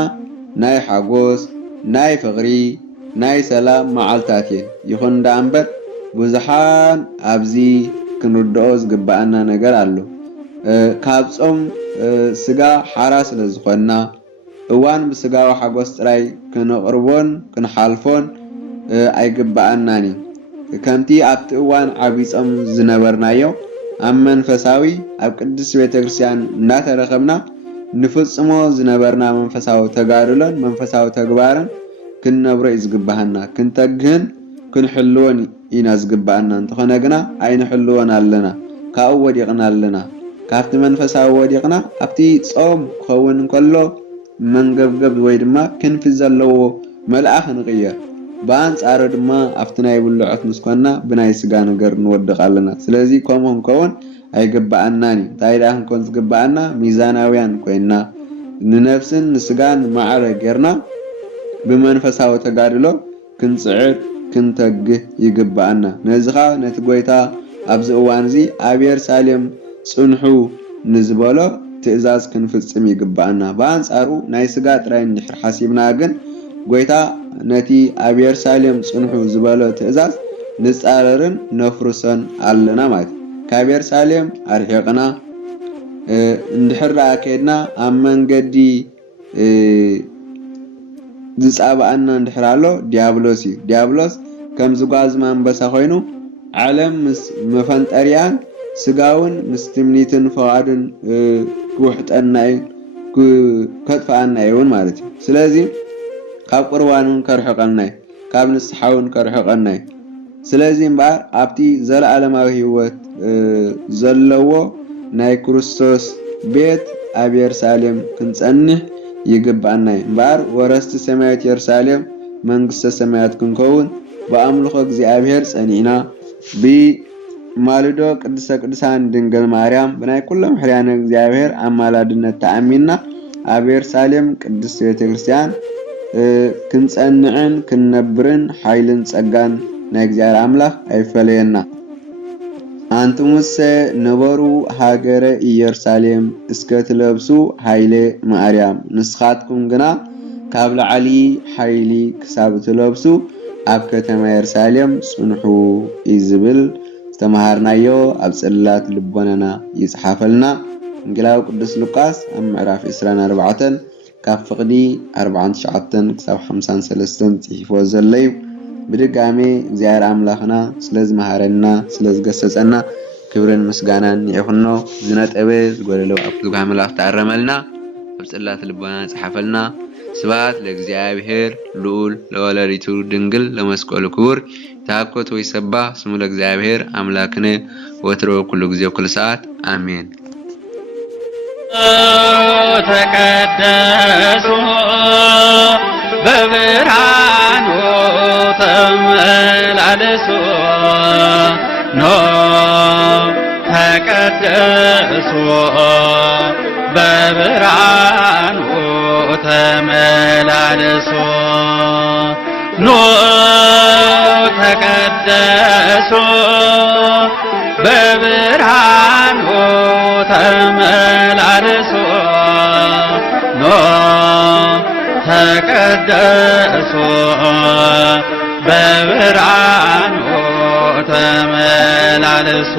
ናይ ሓጎስ ናይ ፍቕሪ ናይ ሰላም መዓልታት ይኹን እምበር ብዙሓን ኣብዚ ክንርድኦ ዝግባአና ነገር ኣሎ። ካብ ጾም ስጋ ሓራ ስለ ዝኾንና እዋን ብስጋዊ ሓጎስ ጥራይ ክንቕርቦን ክንሓልፎን ኣይግባአናን። ከምቲ ኣብቲ እዋን ዓብይ ጾም ዝነበርናዮ ኣብ መንፈሳዊ ኣብ ቅድስቲ ቤተ ክርስቲያን እናተረኸብና ንፍጽሞ ዝነበርና መንፈሳዊ ተጋድሎን መንፈሳዊ ተግባርን ክንነብሮ እዩ ዝግባአና። ክንተግህን ክንሕልወን ኢና ዝግባአና። እንተኾነ ግና ኣይንሕልወን ኣለና፣ ካብኡ ወዲቕና ኣለና። ካብቲ መንፈሳዊ ወዲቕና ኣብቲ ጾም ክኸውን እንከሎ መንገብገብ ወይ ድማ ክንፊ ዘለዎ መልኣኽ ንቕየር። ብኣንጻሩ ድማ ኣብቲ ናይ ብልዖት ምስኮንና ብናይ ስጋ ነገር ንወድቕ ኣለና። ስለዚ ከምኡ ክንከውን ኣይግባአናን። እንታይ ደኣ ክንኮን ዝግባአና ሚዛናውያን ኮይና ንነፍስን ንስጋን ማዕረ ጌርና ብመንፈሳዊ ተጋድሎ ክንጽዕር ክንተግህ ይግባአና። ነዚኻ ነቲ ጎይታ ኣብዚ እዋን እዚ ኣብ ኢየሩሳሌም ጽንሑ ንዝበሎ ትእዛዝ ክንፍጽም ይግባአና። በአንጻሩ ናይ ስጋ ጥራይ እንድሕር ሓሲብና ግን ጎይታ ነቲ ኣብ ኢየሩሳሌም ጽንሑ ዝበሎ ትእዛዝ ንጻረርን ነፍርሶን ኣለና ማለት እዩ። ካብ ኢየሩሳሌም ኣርሒቕና እንድሕር ከይድና ኣብ መንገዲ ዝጻባአና እንድሕር ኣሎ ዲያብሎስ እዩ። ዲያብሎስ ከም ዝጓዝማ አንበሳ ኮይኑ ዓለም ምስ መፈንጠሪያን ስጋውን ምስ ትምኒትን ፈቃድን ክውሕጠና ከጥፋአና ይውን ማለት እዩ። ስለዚ ካብ ቁርባንን ከርሕቀና ካብ ንስሓውን ከርሕቀና። ስለዚ እምበር ኣብቲ ዘለዓለማዊ ህይወት ዘለዎ ናይ ክርስቶስ ቤት ኣብ ኢየሩሳሌም ክንጸንሕ ይግባአና እምበር ወረስቲ ሰማያት ኢየሩሳሌም መንግስተ ሰማያት ክንከውን በአምልኾ እግዚአብሔር ጸኒዕና ብማልዶ ቅድስተ ቅዱሳን ድንግል ማርያም ብናይ ኩሎም ሕርያነ እግዚአብሔር አማላድነት ተአሚንና ኣብ ኢየሩሳሌም ቅድስት ቤተ ክርስቲያን ክንጸንዕን ክንነብርን ኃይልን ጸጋን ናይ እግዚአብሔር አምላኽ አይፈለየና። አንትሙሰ ነበሩ ሃገረ ኢየሩሳሌም እስከ ትለብሱ ኃይለ ማርያም ንስኻትኩም ግና ካብ ላዕሊ ኃይሊ ክሳብ ትለብሱ ኣብ ከተማ ኢየሩሳሌም ጽንሑ ይዝብል ዝተማሃርናዮ ኣብ ጽላት ልቦናና ይጽሓፈልና። ወንጌላዊ ቅዱስ ሉቃስ ኣብ ምዕራፍ 24 ካብ ፍቕዲ 49 ክሳብ 53 ጽሒፎ ዘሎ እዩ። ብድጋሜ እግዚአብሔር አምላኽና ስለዝመሃረና ስለዝገሰጸና ክብርን ምስጋናን ይኹኖ። ዝነጠበ ዝጎደለው ኣብ ዝጓ መላእኽቲ ተኣረመልና ኣብ ጽላት ልቦና ጽሓፈልና። ስብሐት ለእግዚአብሔር ልዑል ለወላዲቱ ድንግል ለመስቀሉ ክቡር ታኮት ወይ ሰባ ስሙ ለእግዚአብሔር አምላክነ ወትሮ ኩሉ ጊዜ ኩሉ ሰዓት አሜን። ተቀደሱ በብርሃኑ ተመላለሱ ተቀደሱ በብርሃኑ ተመላለሱ ተቀደሱ ተመላለሱ በብርሃኑ ተመላለሱ